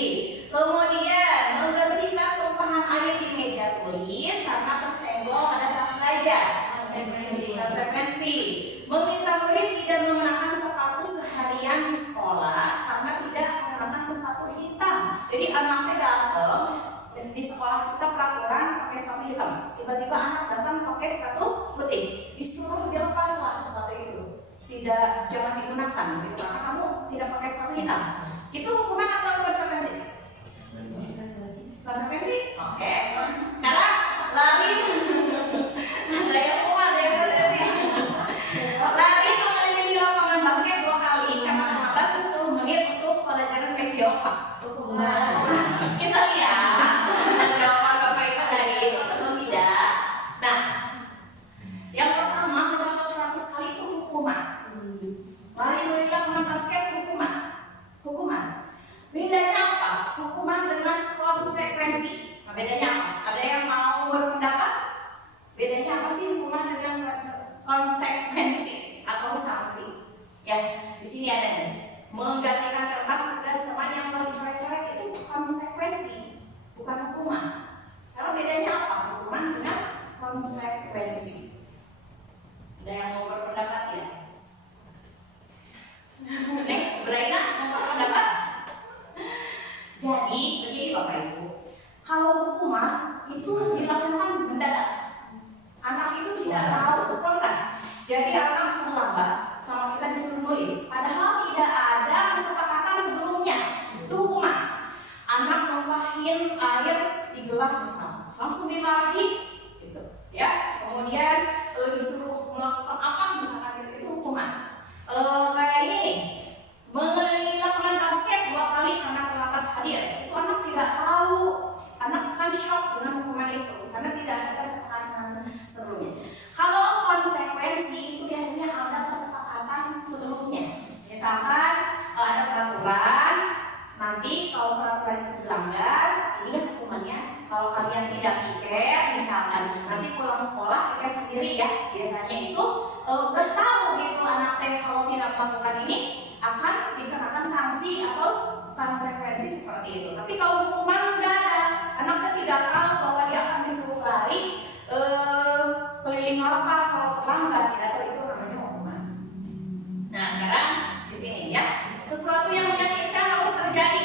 Kemudian membersihkan tumpahan air di meja tulis karena tersenggol pada saat belajar. Konsekuensi. Meminta murid tidak mengenakan sepatu seharian di sekolah karena tidak mengenakan sepatu hitam. Jadi anaknya datang di sekolah kita peraturan pakai sepatu hitam. Tiba-tiba anak datang pakai sepatu putih. Disuruh dilepaslah sepatu itu. Tidak, jangan digunakan gitu karena kamu tidak pakai sepatu hitam. Itu hukuman atau konsekuensi? Konsekuensi? Oke. Karena lari ada yang hukuman, ada yang konsekuensi. Lari mengelilingi lapangan basket 2 kali karena terlambat 10 menit untuk pelajaran PJOK. Hukuman. Kita lihat jawaban Bapak Ibu tadi itu tentu tidak. Nah, yang pertama mencatat 100 kali itu hukuman. Lari mengelilingi lapangan basket hukuman. Bedanya apa? Hukuman dengan konsekuensi. Nah, bedanya apa? Ada yang mau berpendapat? Bedanya apa sih hukuman dengan konsekuensi atau sanksi? Ya, di sini ada nih. Menggantikan kertas tugas teman yang telah dicoret-coret itu konsekuensi, bukan hukuman. Karena bedanya apa? Hukuman dengan konsekuensi. Ada yang mau berpendapat ya? biasanya itu udah tahu gitu anak teh kalau tidak melakukan ini akan dikenakan sanksi atau konsekuensi seperti itu. Tapi kalau hukuman nggak ada, anak teh tidak tahu bahwa dia akan disuruh lari keliling lapak kalau terlambat, tidak tahu, itu namanya hukuman. Nah sekarang di sini ya, sesuatu yang menyakitkan harus terjadi.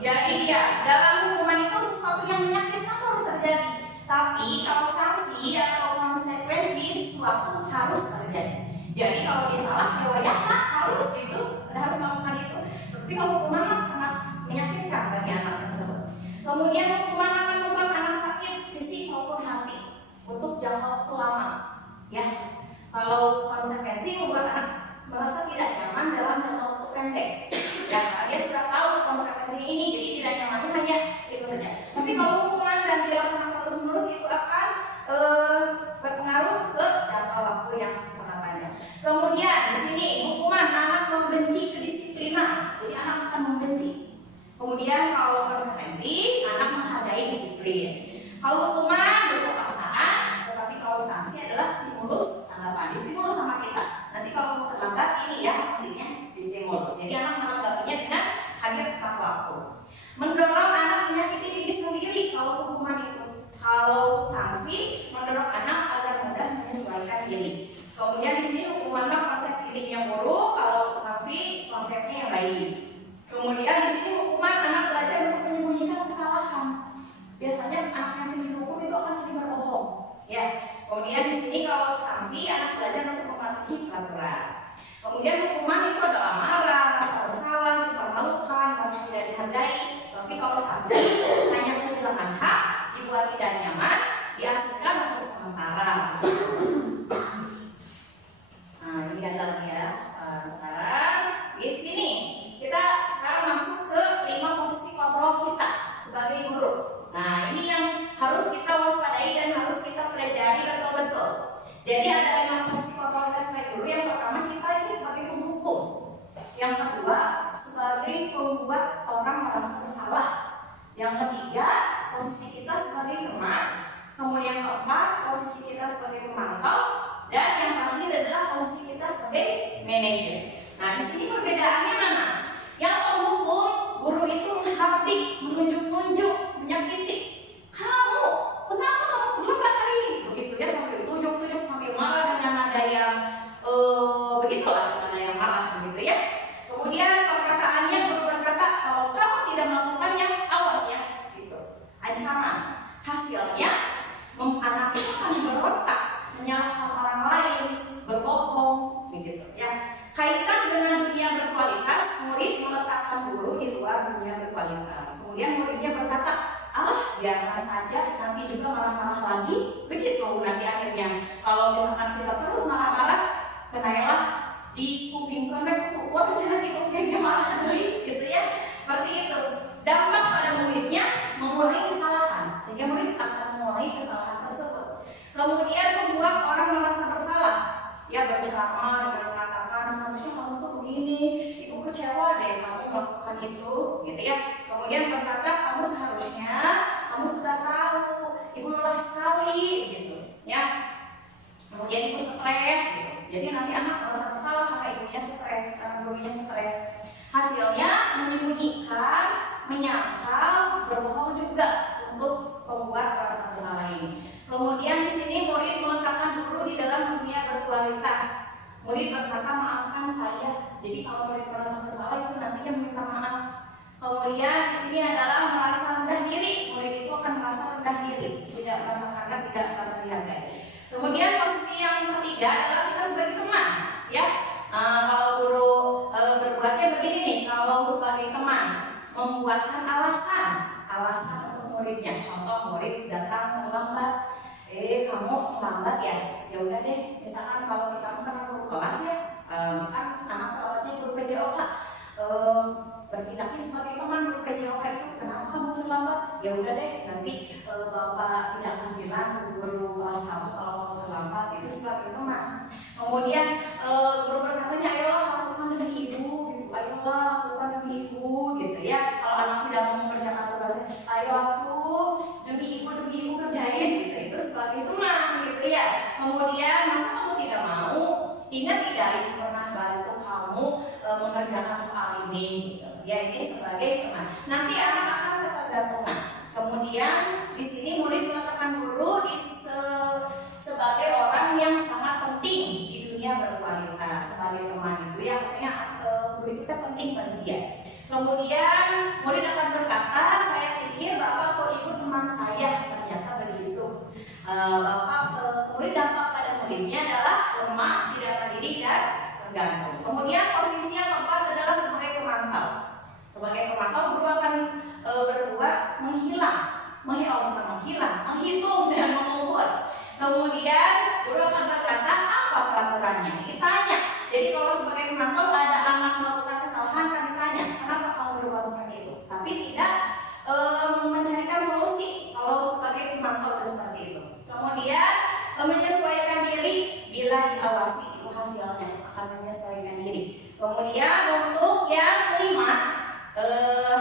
Jadi ya dalam hukuman itu sesuatu yang menyakitkan harus terjadi. Tapi kalau sanksi atau konsekuensi sesuatu harus terjadi. Jadi kalau dia salah, dia wayahlah harus gitu, harus melakukan itu. Tapi kalau hukuman sangat menyakitkan bagi anak tersebut. Kemudian hukuman akan membuat anak sakit fisik maupun hati untuk jangka waktu lama. Ya, kalau konsekuensi membuat anak merasa tidak nyaman dalam jangka waktu pendek. Ya, karena dia sudah tahu konsekuensi ini, jadi tidak nyamannya hanya itu saja. Tapi kalau hukuman dan dilaksanakan terus-menerus itu akan berpengaruh ke jangka waktu yang sangat panjang. Kemudian di sini hukuman anak membenci kedisiplinan, jadi anak akan membenci. Kemudian kalau konsekuensi anak menghargai disiplin. Kalau hukuman berupa paksaan, tetapi kalau sanksi adalah stimulus tanggapan, distimulus sama kita. Nanti kalau mau terlambat ini ya sanksinya distimulus. Jadi anak menanggapinya dengan hadir tepat waktu. Mendorong anak menyakiti diri sendiri kalau hukuman itu. Kalau sanksi mendorong anak agar mudah menyesuaikan diri. Kemudian di sini hukuman konsep diri yang buruk, kalau sanksi konsepnya yang baik. Kemudian di sini hukuman anak belajar untuk menyembunyikan kesalahan. Biasanya anak yang sering dihukum itu akan sering berbohong. Ya. Kemudian di sini kalau sanksi anak belajar untuk mematuhi peraturan. Kemudian hukuman itu adalah marah, rasa bersalah, dipermalukan, rasa tidak dihargai. Tapi kalau sanksi hanya kehilangan hak, dibuat tidak nyaman, diasingkan untuk sementara. Nah ini adalah ya. Sekarang di sini kita sekarang masuk ke 5 posisi kontrol kita sebagai guru. Nah ini yang harus kita waspadai dan harus kita pelajari betul-betul. Jadi ada 5 posisi kontrol kita sebagai guru. Yang pertama, kita ini sebagai penghukum. Yang kedua, sebagai pembuat orang merasa bersalah. Yang ketiga, posisi kita sebagai teman. Kemudian yang keempat, posisi kita sebagai pemantau. Dan yang terakhir adalah posisi kita sebagai manajer. Nah di sini perbedaannya mana? Yang penghukum, guru itu menghardik, menunjuk-nunjuk, menyakiti. Kamu, kenapa kamu terlambat hari ini? Begitu ya, sambil tunjuk-tunjuk, sambil marah dengan nada yang begitulah, nada yang marah begitu ya. Kemudian perkataannya, guru berkata, kalau kamu tidak melakukannya, awas ya, gitu. Ancaman. Hasilnya, anak itu akan berontak, menyalahkan orang lain, berbohong, begitu ya. Kaitan dengan dunia berkualitas, murid meletakkan guru di luar dunia berkualitas. Kemudian muridnya berkata, biarkan saja, nanti juga marah-marah lagi, begitu. Nanti akhirnya kalau misalkan kita terus marah-marah, kenailah di kuping kena kuat jangan itu kayak marah lagi, gitu ya. Seperti itu. Dampak pada muridnya mengulangi kesalahan, sehingga murid akan mengulangi kesalahan tersebut. Kemudian membuat orang merasa bersalah, ya berceramah dengan mengatakan seharusnya kamu tuh begini, ibu kecewa deh kamu melakukan itu, gitu ya. Kemudian berkata kamu seharusnya, kamu sudah tahu, ibu lelah sekali, gitu, ya. Kemudian ibu stres, gitu. Jadi nanti anak merasa bersalah karena ibunya stres, karena gurunya stres. Hasilnya menyembunyikan, menyangkal, berbohong juga untuk membuat rasa bersalah ini. Kemudian di sini murid meletakkan guru di dalam dunia berkualitas. Murid berkata maafkan saya. Jadi kalau murid merasa bersalah itu nantinya meminta maaf. Kemudian di sini adalah merasa rendah diri. Murid itu akan merasa rendah diri, tidak merasa karena tidak merasa dihargai. Kemudian posisi yang ketiga adalah kita sebagai teman, ya. Kalau guru berbuatnya begini nih, kalau sebagai teman membuatkan alasan untuk muridnya. Contoh murid datang terlambat. Kamu terlambat ya? Ya udah deh, misalkan kalau kita kan guru kelas ya, misalkan anak terlambatnya guru PJOK, bertindaknya sebagai teman guru PJOK itu, kenapa kamu terlambat? Ya udah deh, nanti bapak tidak akan bilang guru kelas kamu kalau kamu terlambat, itu sebagai teman. Kemudian guru berkatanya, ayolah lakukan demi ibu, gitu. Ayolah lakukan demi ibu, gitu ya. Kalau anak tidak mau mengerjakan tugasnya, ayo aku demi ibu kerjain, gitu. Itu sebagai teman, gitu ya. Kemudian ingat tidak ibu pernah bantu kamu mengerjakan soal ini gitu. Ya ini sebagai teman. Nanti anak akan ketergantungan. Kemudian di sini murid meletakkan guru sebagai orang yang sangat penting di dunia berkualitas sebagai teman itu ya, artinya guru kita penting bagi dia. Kemudian murid akan berkata, saya pikir bapak atau ibu teman saya, ternyata begitu. Kemudian dampak pada muridnya adalah lemah, tidak mandiri dan tergantung. Kemudian posisinya keempat adalah sebagai pemantau. Sebagai pemantau guru akan berbuat menghitung dan mengukur. Kemudian guru akan berkata apa peraturannya, ditanya. Jadi kalau sebagai pemantau ada anak melakukan kesalahan kan ditanya, kenapa kamu berbuat seperti itu? Tapi tidak mencarikan solusi kalau sebagai pemantau itu seperti itu. Kemudian menyesuaikan diri bila diawasi, itu hasilnya akan menyesuaikan diri. Kemudian untuk yang kelima,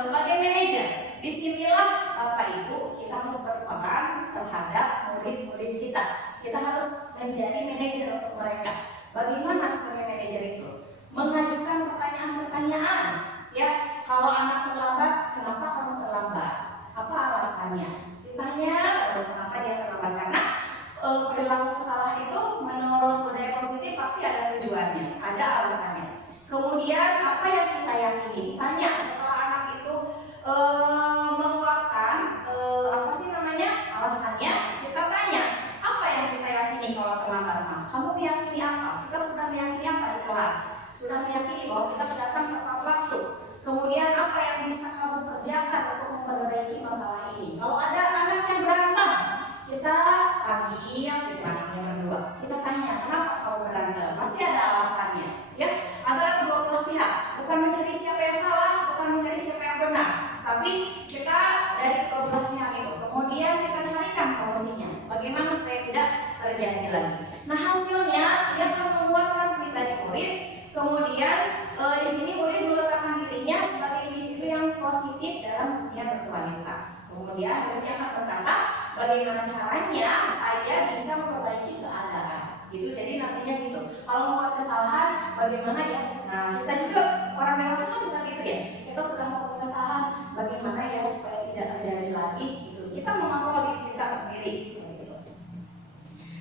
sebagai manajer, disinilah Bapak Ibu kita harus berperan terhadap murid-murid kita. Kita harus menjadi manajer untuk mereka. Bagaimana sebagai manajer itu? Mengajukan pertanyaan-pertanyaan. Ya, kalau anak terlambat, kenapa kamu terlambat? Apa alasannya? Ditanya terus kenapa dia terlambat, karena perilaku kesalahan itu menurut budaya positif pasti ada tujuannya, ada alasannya. Kemudian apa yang kita yakini? Tanya setelah anak itu mengeluarkan alasannya, kita tanya apa yang kita yakini kalau terlambat. Kamu meyakini apa? Kita sudah meyakini apa di kelas? Sudah meyakini bahwa kita datang tepat waktu. Kemudian apa yang bisa kamu kerjakan untuk memperbaiki masalah ini? Kalau ada anak yang berantem, kita panggil, kita berdua. Kita tanya, kenapa kamu berantem? Pasti ada alasannya. Ya, antara kedua belah pihak. Bukan mencari siapa yang salah, bukan mencari siapa yang benar, tapi kita dari kedua belah pihak itu. Kemudian kita carikan solusinya. Bagaimana supaya tidak terjadi lagi. Nah hasilnya dia akan menguatkan pribadi murid. Kemudian di sini murid meletakkan dirinya sebagai individu yang positif dalam dunia berkualitas. Kemudian muridnya akan berkata, bagaimana caranya saya bisa memperbaiki keadaan. Gitu. Jadi nantinya gitu. Kalau membuat kesalahan, bagaimana ya? Nah kita juga orang dewasa kan suka gitu ya. Kita sudah membuat kesalahan, bagaimana ya supaya tidak terjadi lagi. Gitu. Kita mengontrol diri kita sendiri.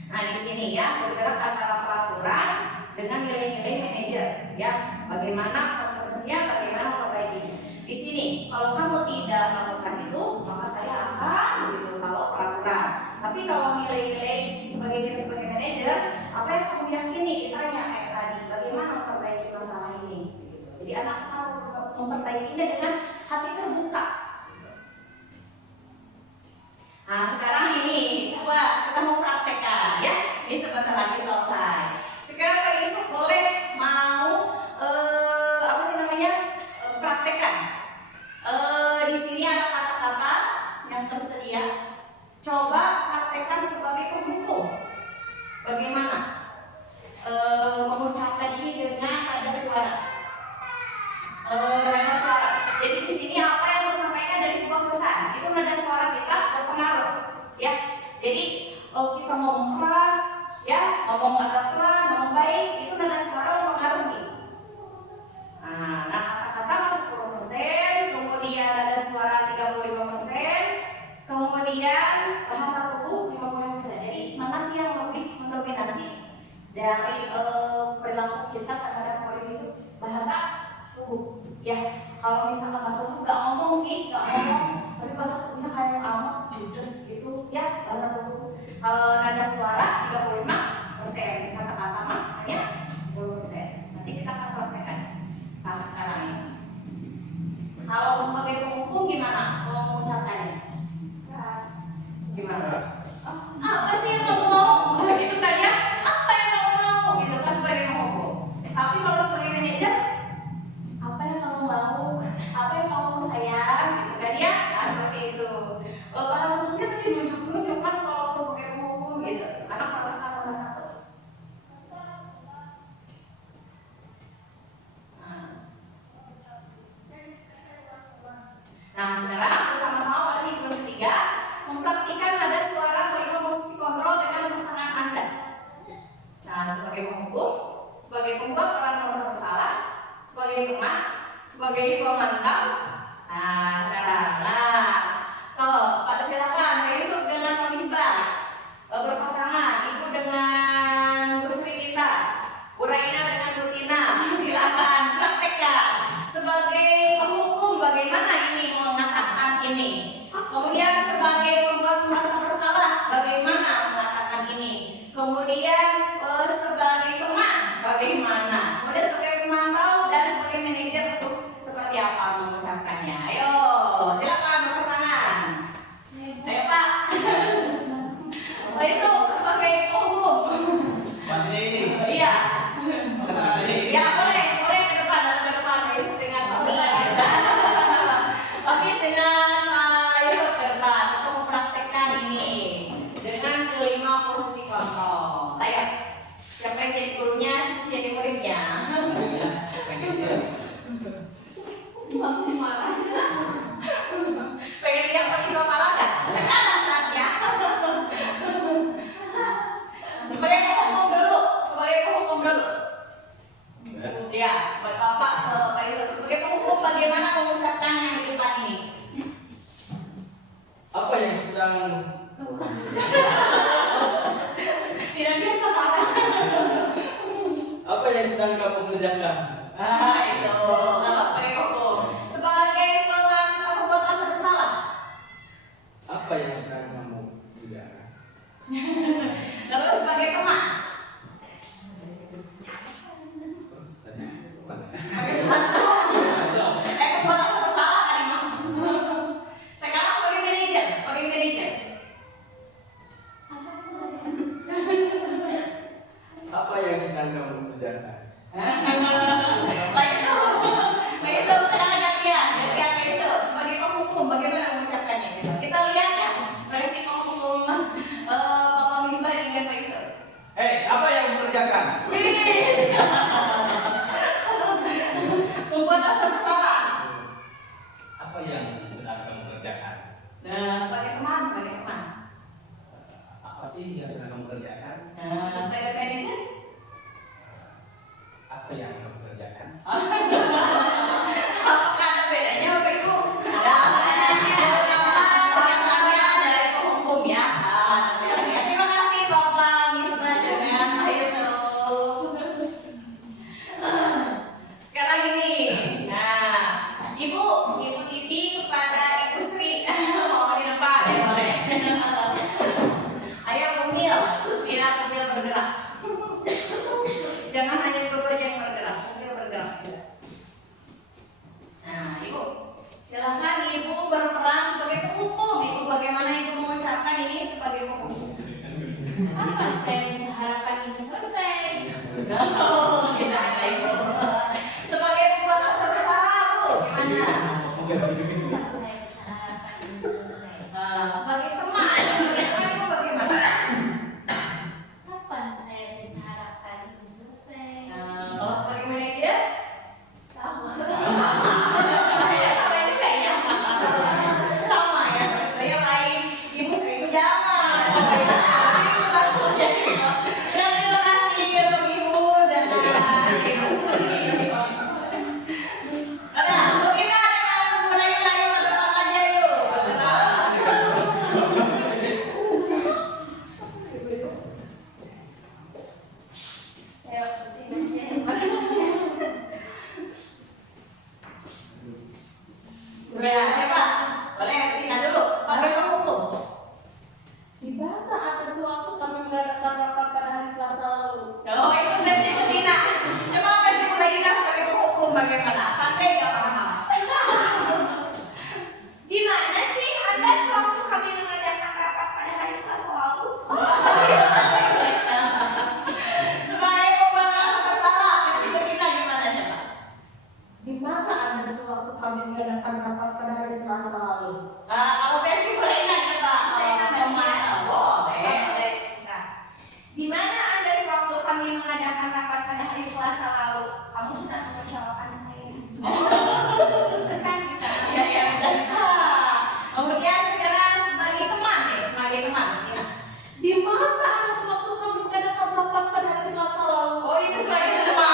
Nah di sini ya bergerak antara peraturan dengan nilai-nilai manajer ya, bagaimana konsekuensinya, bagaimana memperbaikinya. Di sini kalau kamu tidak melakukan itu maka saya akan begitu kalau peraturan. Tapi kalau nilai-nilai sebagai kita sebagai manajer, apa yang kamu yakini, ditanya kayak tadi, bagaimana memperbaiki masalah ini. Jadi anak kamu memperbaikinya dengan hati terbuka. Nah sekarang ini coba kita mau praktekkan ya. Ini sebentar lagi selesai. Sekarang Pak Yusuf boleh mau praktekkan. Di sini ada kata-kata yang tersedia. Coba praktekkan sebagai penghukum. Bagaimana mengucapkan ini dengan nada suara? Nada suara. Jadi di sini apa yang tersampaikan dari sebuah pesan itu nada suara kita berpengaruh, ya. Jadi kita sebagai pembuat orang merasa bersalah, sebagai teman, sebagai pemantau. Nah, sekarang, Pak silakan, Pak Yusuf dengan Pak Misbah berpasangan, Ibu dengan Bu Sri kita, Bu Raina dengan Bu Tina. Silakan praktekkan. Sebagai penghukum bagaimana ini mengatakan ini? Kemudian sebagai pembuat merasa bersalah bagaimana mengatakan ini? Kemudian sebagai teman bagaimana? Kemudian sebagai pemantau dan sebagai manajer itu seperti apa mengucapkannya? Ayo, silakan berpasangan. Ayo Pak. Pak Yusuf sebagai penghukum. Masih ini. Iya. Kata ini. Ya boleh ke depan Pak Yusuf dengan Pak Mila. Tapi dengan Pak Yusuf ke depan, aku mempraktekkan ini dengan kelima posisi kontrol. Ayo, siapa yang jadi gurunya, siapa jadi muridnya? Pengen siap. Bagus marah. Pengen lihat Pak Yusuf malah nggak? Sekarang saatnya. Sebagai penghukum dulu, Ya, sebagai Bapak, Pak Yusuf, sebagai penghukum bagaimana mengucapkan yang di depan ini? Apa yang sedang Tidak biasa marah. apa yang sedang kamu kerjakan? Itu kalau sebagai hukum. Sebagai pembuat rasa bersalah. Apa yang sedang kamu kerjakan? Terus sebagai teman. Pembuat rasa bersalah tadi mah. Sekarang sebagai manajer. Apa yang sedang kamu kerjakan? Pak Yusuf sekarang gantian Pak Yusuf sebagai penghukum bagaimana mengucapkannya? Kita lihat ya versi penghukum Bapak Misbah dengan Pak Yusuf. Apa yang kamu kerjakan? Membuat rasa bersalah. Apa yang sedang kamu kerjakan? Nah, sebagai teman. Apa sih yang sedang kamu kerjakan? Nah, sebagai manajer. Apa yang kamu kerjakan? Apakah ada bedanya Bapak Ibu? Ada bedanya dari penghukum ya. Terima kasih Bapak Misbah dengan Pak Yusuf. Sekarang ini, nah, Ibu Titi kepada Ibu Sri mau di depan ya boleh. Ayo Bumil, biar Bumil bergerak. Jangan hanya berdua aja yang bergerak, Bumil bergerak juga. Nah, Ibu, silahkan Ibu berperan sebagai penghukum. Ibu bagaimana Ibu mengucapkan ini sebagai penghukum? Apa saya bisa harapkan ini selesai? Kita ada Ibu. Sebagai pembuat rasa bersalah, Bu, gimana? Apa saya bisa harapkan ini selesai? Sebagai teman, Ibu bagaimana? Kapan saya bisa harapkan ini selesai? Kalau sebagai manajer, Sama. ya sama juga ya. Sama ya. Saya lain Ibu Sri jangan. Dan terima kasih untuk Ibu dan Ibu Sri. Ada, Bu Ina dengan Bu Raina yang berdoa aja yuk. Ya, siapa? Boleh Bu Ina dulu sebagai penghukum. Di mana ada suatu kami mengadakan rapat pada hari Selasa lalu? Oh, itu versi Bu Tina. Coba versi Bu Raina sebagai penghukum bagaimana? Pandai nggak paham? Di mana sih Anda sewaktu kami mengadakan rapat pada hari Selasa lalu? Sebagai pembuat rasa bersalah, versi Bu Tina gimana coba? Di mana ada sewaktu kami mengadakan rapat pada hari Selasa lalu? Kalau versi Bu Raina coba. Saya nambahin ya. Boleh. Boleh, bisa. Di mana Anda sewaktu kami mengadakan rapat pada hari Selasa lalu? Kamu sudah mengecewakan saya. Kan kita. Ya, bisa. Kemudian sekarang sebagai teman nih, sebagai teman. Tina. Di mana ada sewaktu kami mengadakan rapat pada hari Selasa lalu? Oh, itu sebagai teman.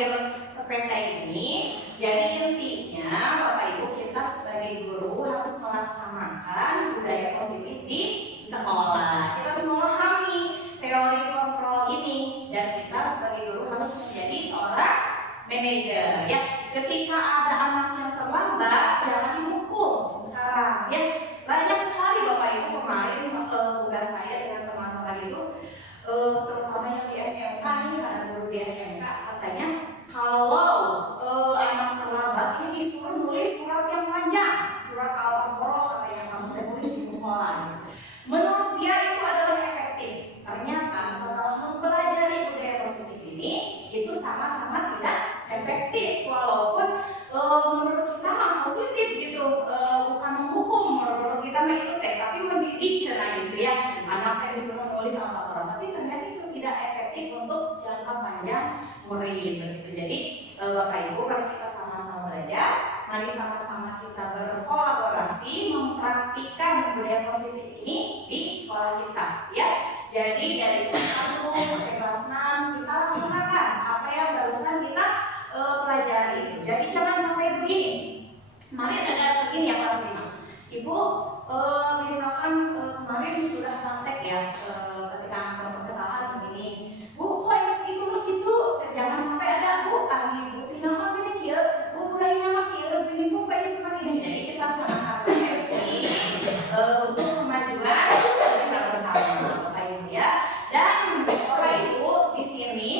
akhir PPT ini. Jadi intinya Bapak Ibu, kita sebagai guru harus melaksanakan budaya positif di sekolah. Kita harus memahami teori kontrol ini, dan kita sebagai guru harus menjadi seorang manajer ya. Ketika ada anak yang terlambat, jangan dihukum sekarang ya. Banyak sekali Bapak Ibu kemarin tugas saya dengan teman-teman itu, terutama yang di SMK nih, ada guru di SMK katanya kalau anak terlambat ini disuruh nulis surat yang panjang, surat Al-Baqarah katanya, kamu nulis di musola. Menurut dia itu adalah efektif. Ternyata setelah mempelajari budaya positif ini, itu sama-sama tidak efektif. Walaupun menurut kita mah positif gitu, bukan menghukum, menurut kita mah itu tapi mendidik cina gitu ya. Anaknya disuruh nulis Al-Baqarah, tapi ternyata itu tidak efektif untuk jangka panjang murid begitu. Jadi Bapak Ibu, mari kita sama-sama belajar, mari sama-sama kita berkolaborasi mempraktikkan budaya positif ini di sekolah kita ya. Jadi dari kelas 1 sampai kelas 6 kita laksanakan apa yang barusan kita pelajari. Jadi jangan sampai begini. Mari ada begini ya kelas 5. Ibu misalkan kemarin sudah praktek ya, ketika melakukan kesalahan begini, Bu, kok itu gitu, jangan sampai ada Bu, Bu nama gini kieu, Bu mulai nama kieu, gini Bu baik seperti ini. Jadi kita sama-sama refleksi untuk kemajuan kita bersama Bapak Ibu ya. Dan Bapak Ibu di sini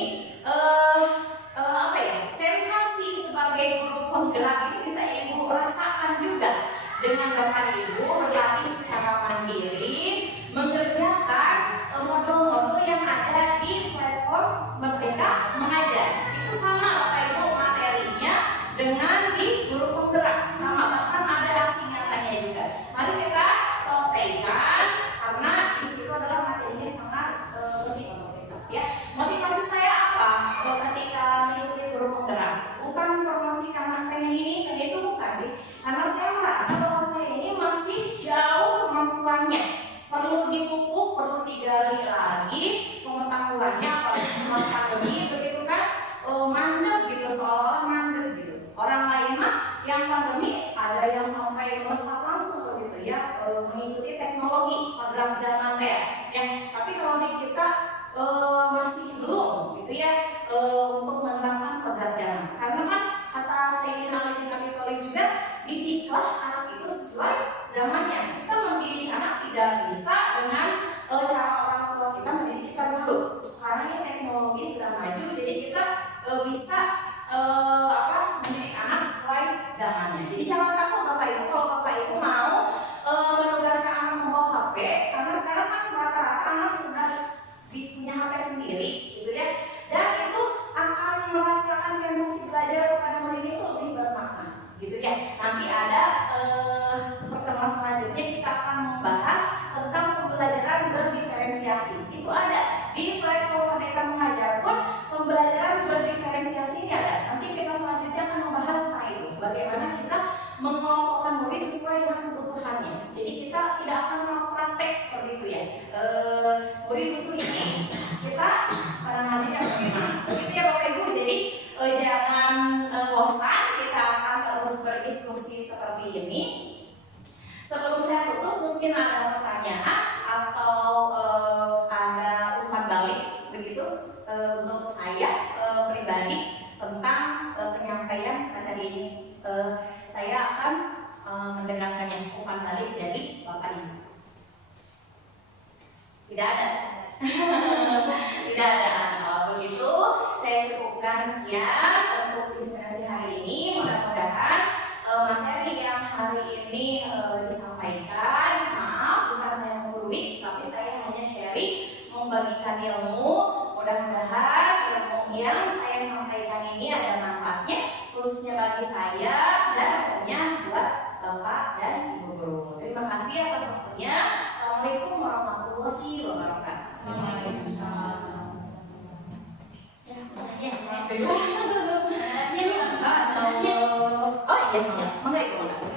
apa ya, sensasi sebagai guru penggerak ini bisa Ibu rasakan juga dengan Bapak Ibu berlatih secara mandiri, mengerjakan modul-modul yang ada di platform Merdeka Mengajar. Itu sama Bapak Ibu materinya dengan di guru penggerak, sama, bahkan ada aksi nyatanya juga. Mari kita selesaikan karena di situ adalah materinya sangat penting untuk kita ya. Motivasi saya apa ketika mengikuti guru penggerak? Bukan promosi karena pengen ini, pengen itu, bukan sih. Karena saya merasa bahwa saya ini masih jauh kemampuannya, perlu dipupuk, perlu digali lagi pengetahuannya, apalagi setelah pandemi begitu kan, mandek gitu, seolah-olah mandek gitu. Orang lain mah yang pandemi ada yang sampai melesat langsung begitu ya, mengikuti teknologi program zaman ya. Tapi kalau di kita masih belum gitu ya, untuk menerapkan program zaman. Karena kan kata Sayyidina Ali bin Abi Thalib juga, didiklah anak itu sesuai zamannya. Kita mendidik anak tidak bisa dengan cara orang tua kita mendidik kita dulu. Sekarang ini teknologi sudah maju, jadi kita bisa mendidik anak sesuai zamannya. Jadi jangan takut Bapak Ibu kalau Bapak Ibu mau menugaskan anak membawa HP, karena sekarang kan rata-rata anak sudah punya HP sendiri gitu ya. Dan itu akan merasakan sensasi belajar kepada murid itu lebih bermakna gitu ya. Nanti ada pertemuan selanjutnya kita akan membahas tentang pembelajaran berdiferensiasi. Itu ada di platform Merdeka Mengajar pun, pembelajaran berdiferensiasi ini ada. Nanti kita selanjutnya akan membahas tentang itu, bagaimana kita mengelompokkan murid sesuai dengan kebutuhannya. Jadi kita tidak akan melakukan praktek seperti itu ya. Murid butuh ini, kita penanganannya bagaimana? Begitu ya Bapak Ibu. Jadi jangan bosan, kita akan terus berdiskusi seperti ini. Sebelum saya tutup, mungkin ada pertanyaan atau ada umpan balik begitu untuk saya pribadi tentang penyampaian materi ini. Saya akan mendengarkannya, umpan balik dari Bapak Ibu. Tidak ada. Tidak ada. Kalau begitu, saya cukupkan sekian untuk diskusi hari ini. Mudah-mudahan materi yang hari ini disampaikan, maaf bukan saya menggurui, tapi saya hanya sharing, membagikan ilmu. Mudah-mudahan ilmu yang saya sampaikan ini ada manfaatnya, khususnya bagi saya dan tentunya buat Bapak dan Ibu guru. Terima kasih atas waktunya. Assalamualaikum warahmatullahi wabarakatuh. Oh iya, mengapa?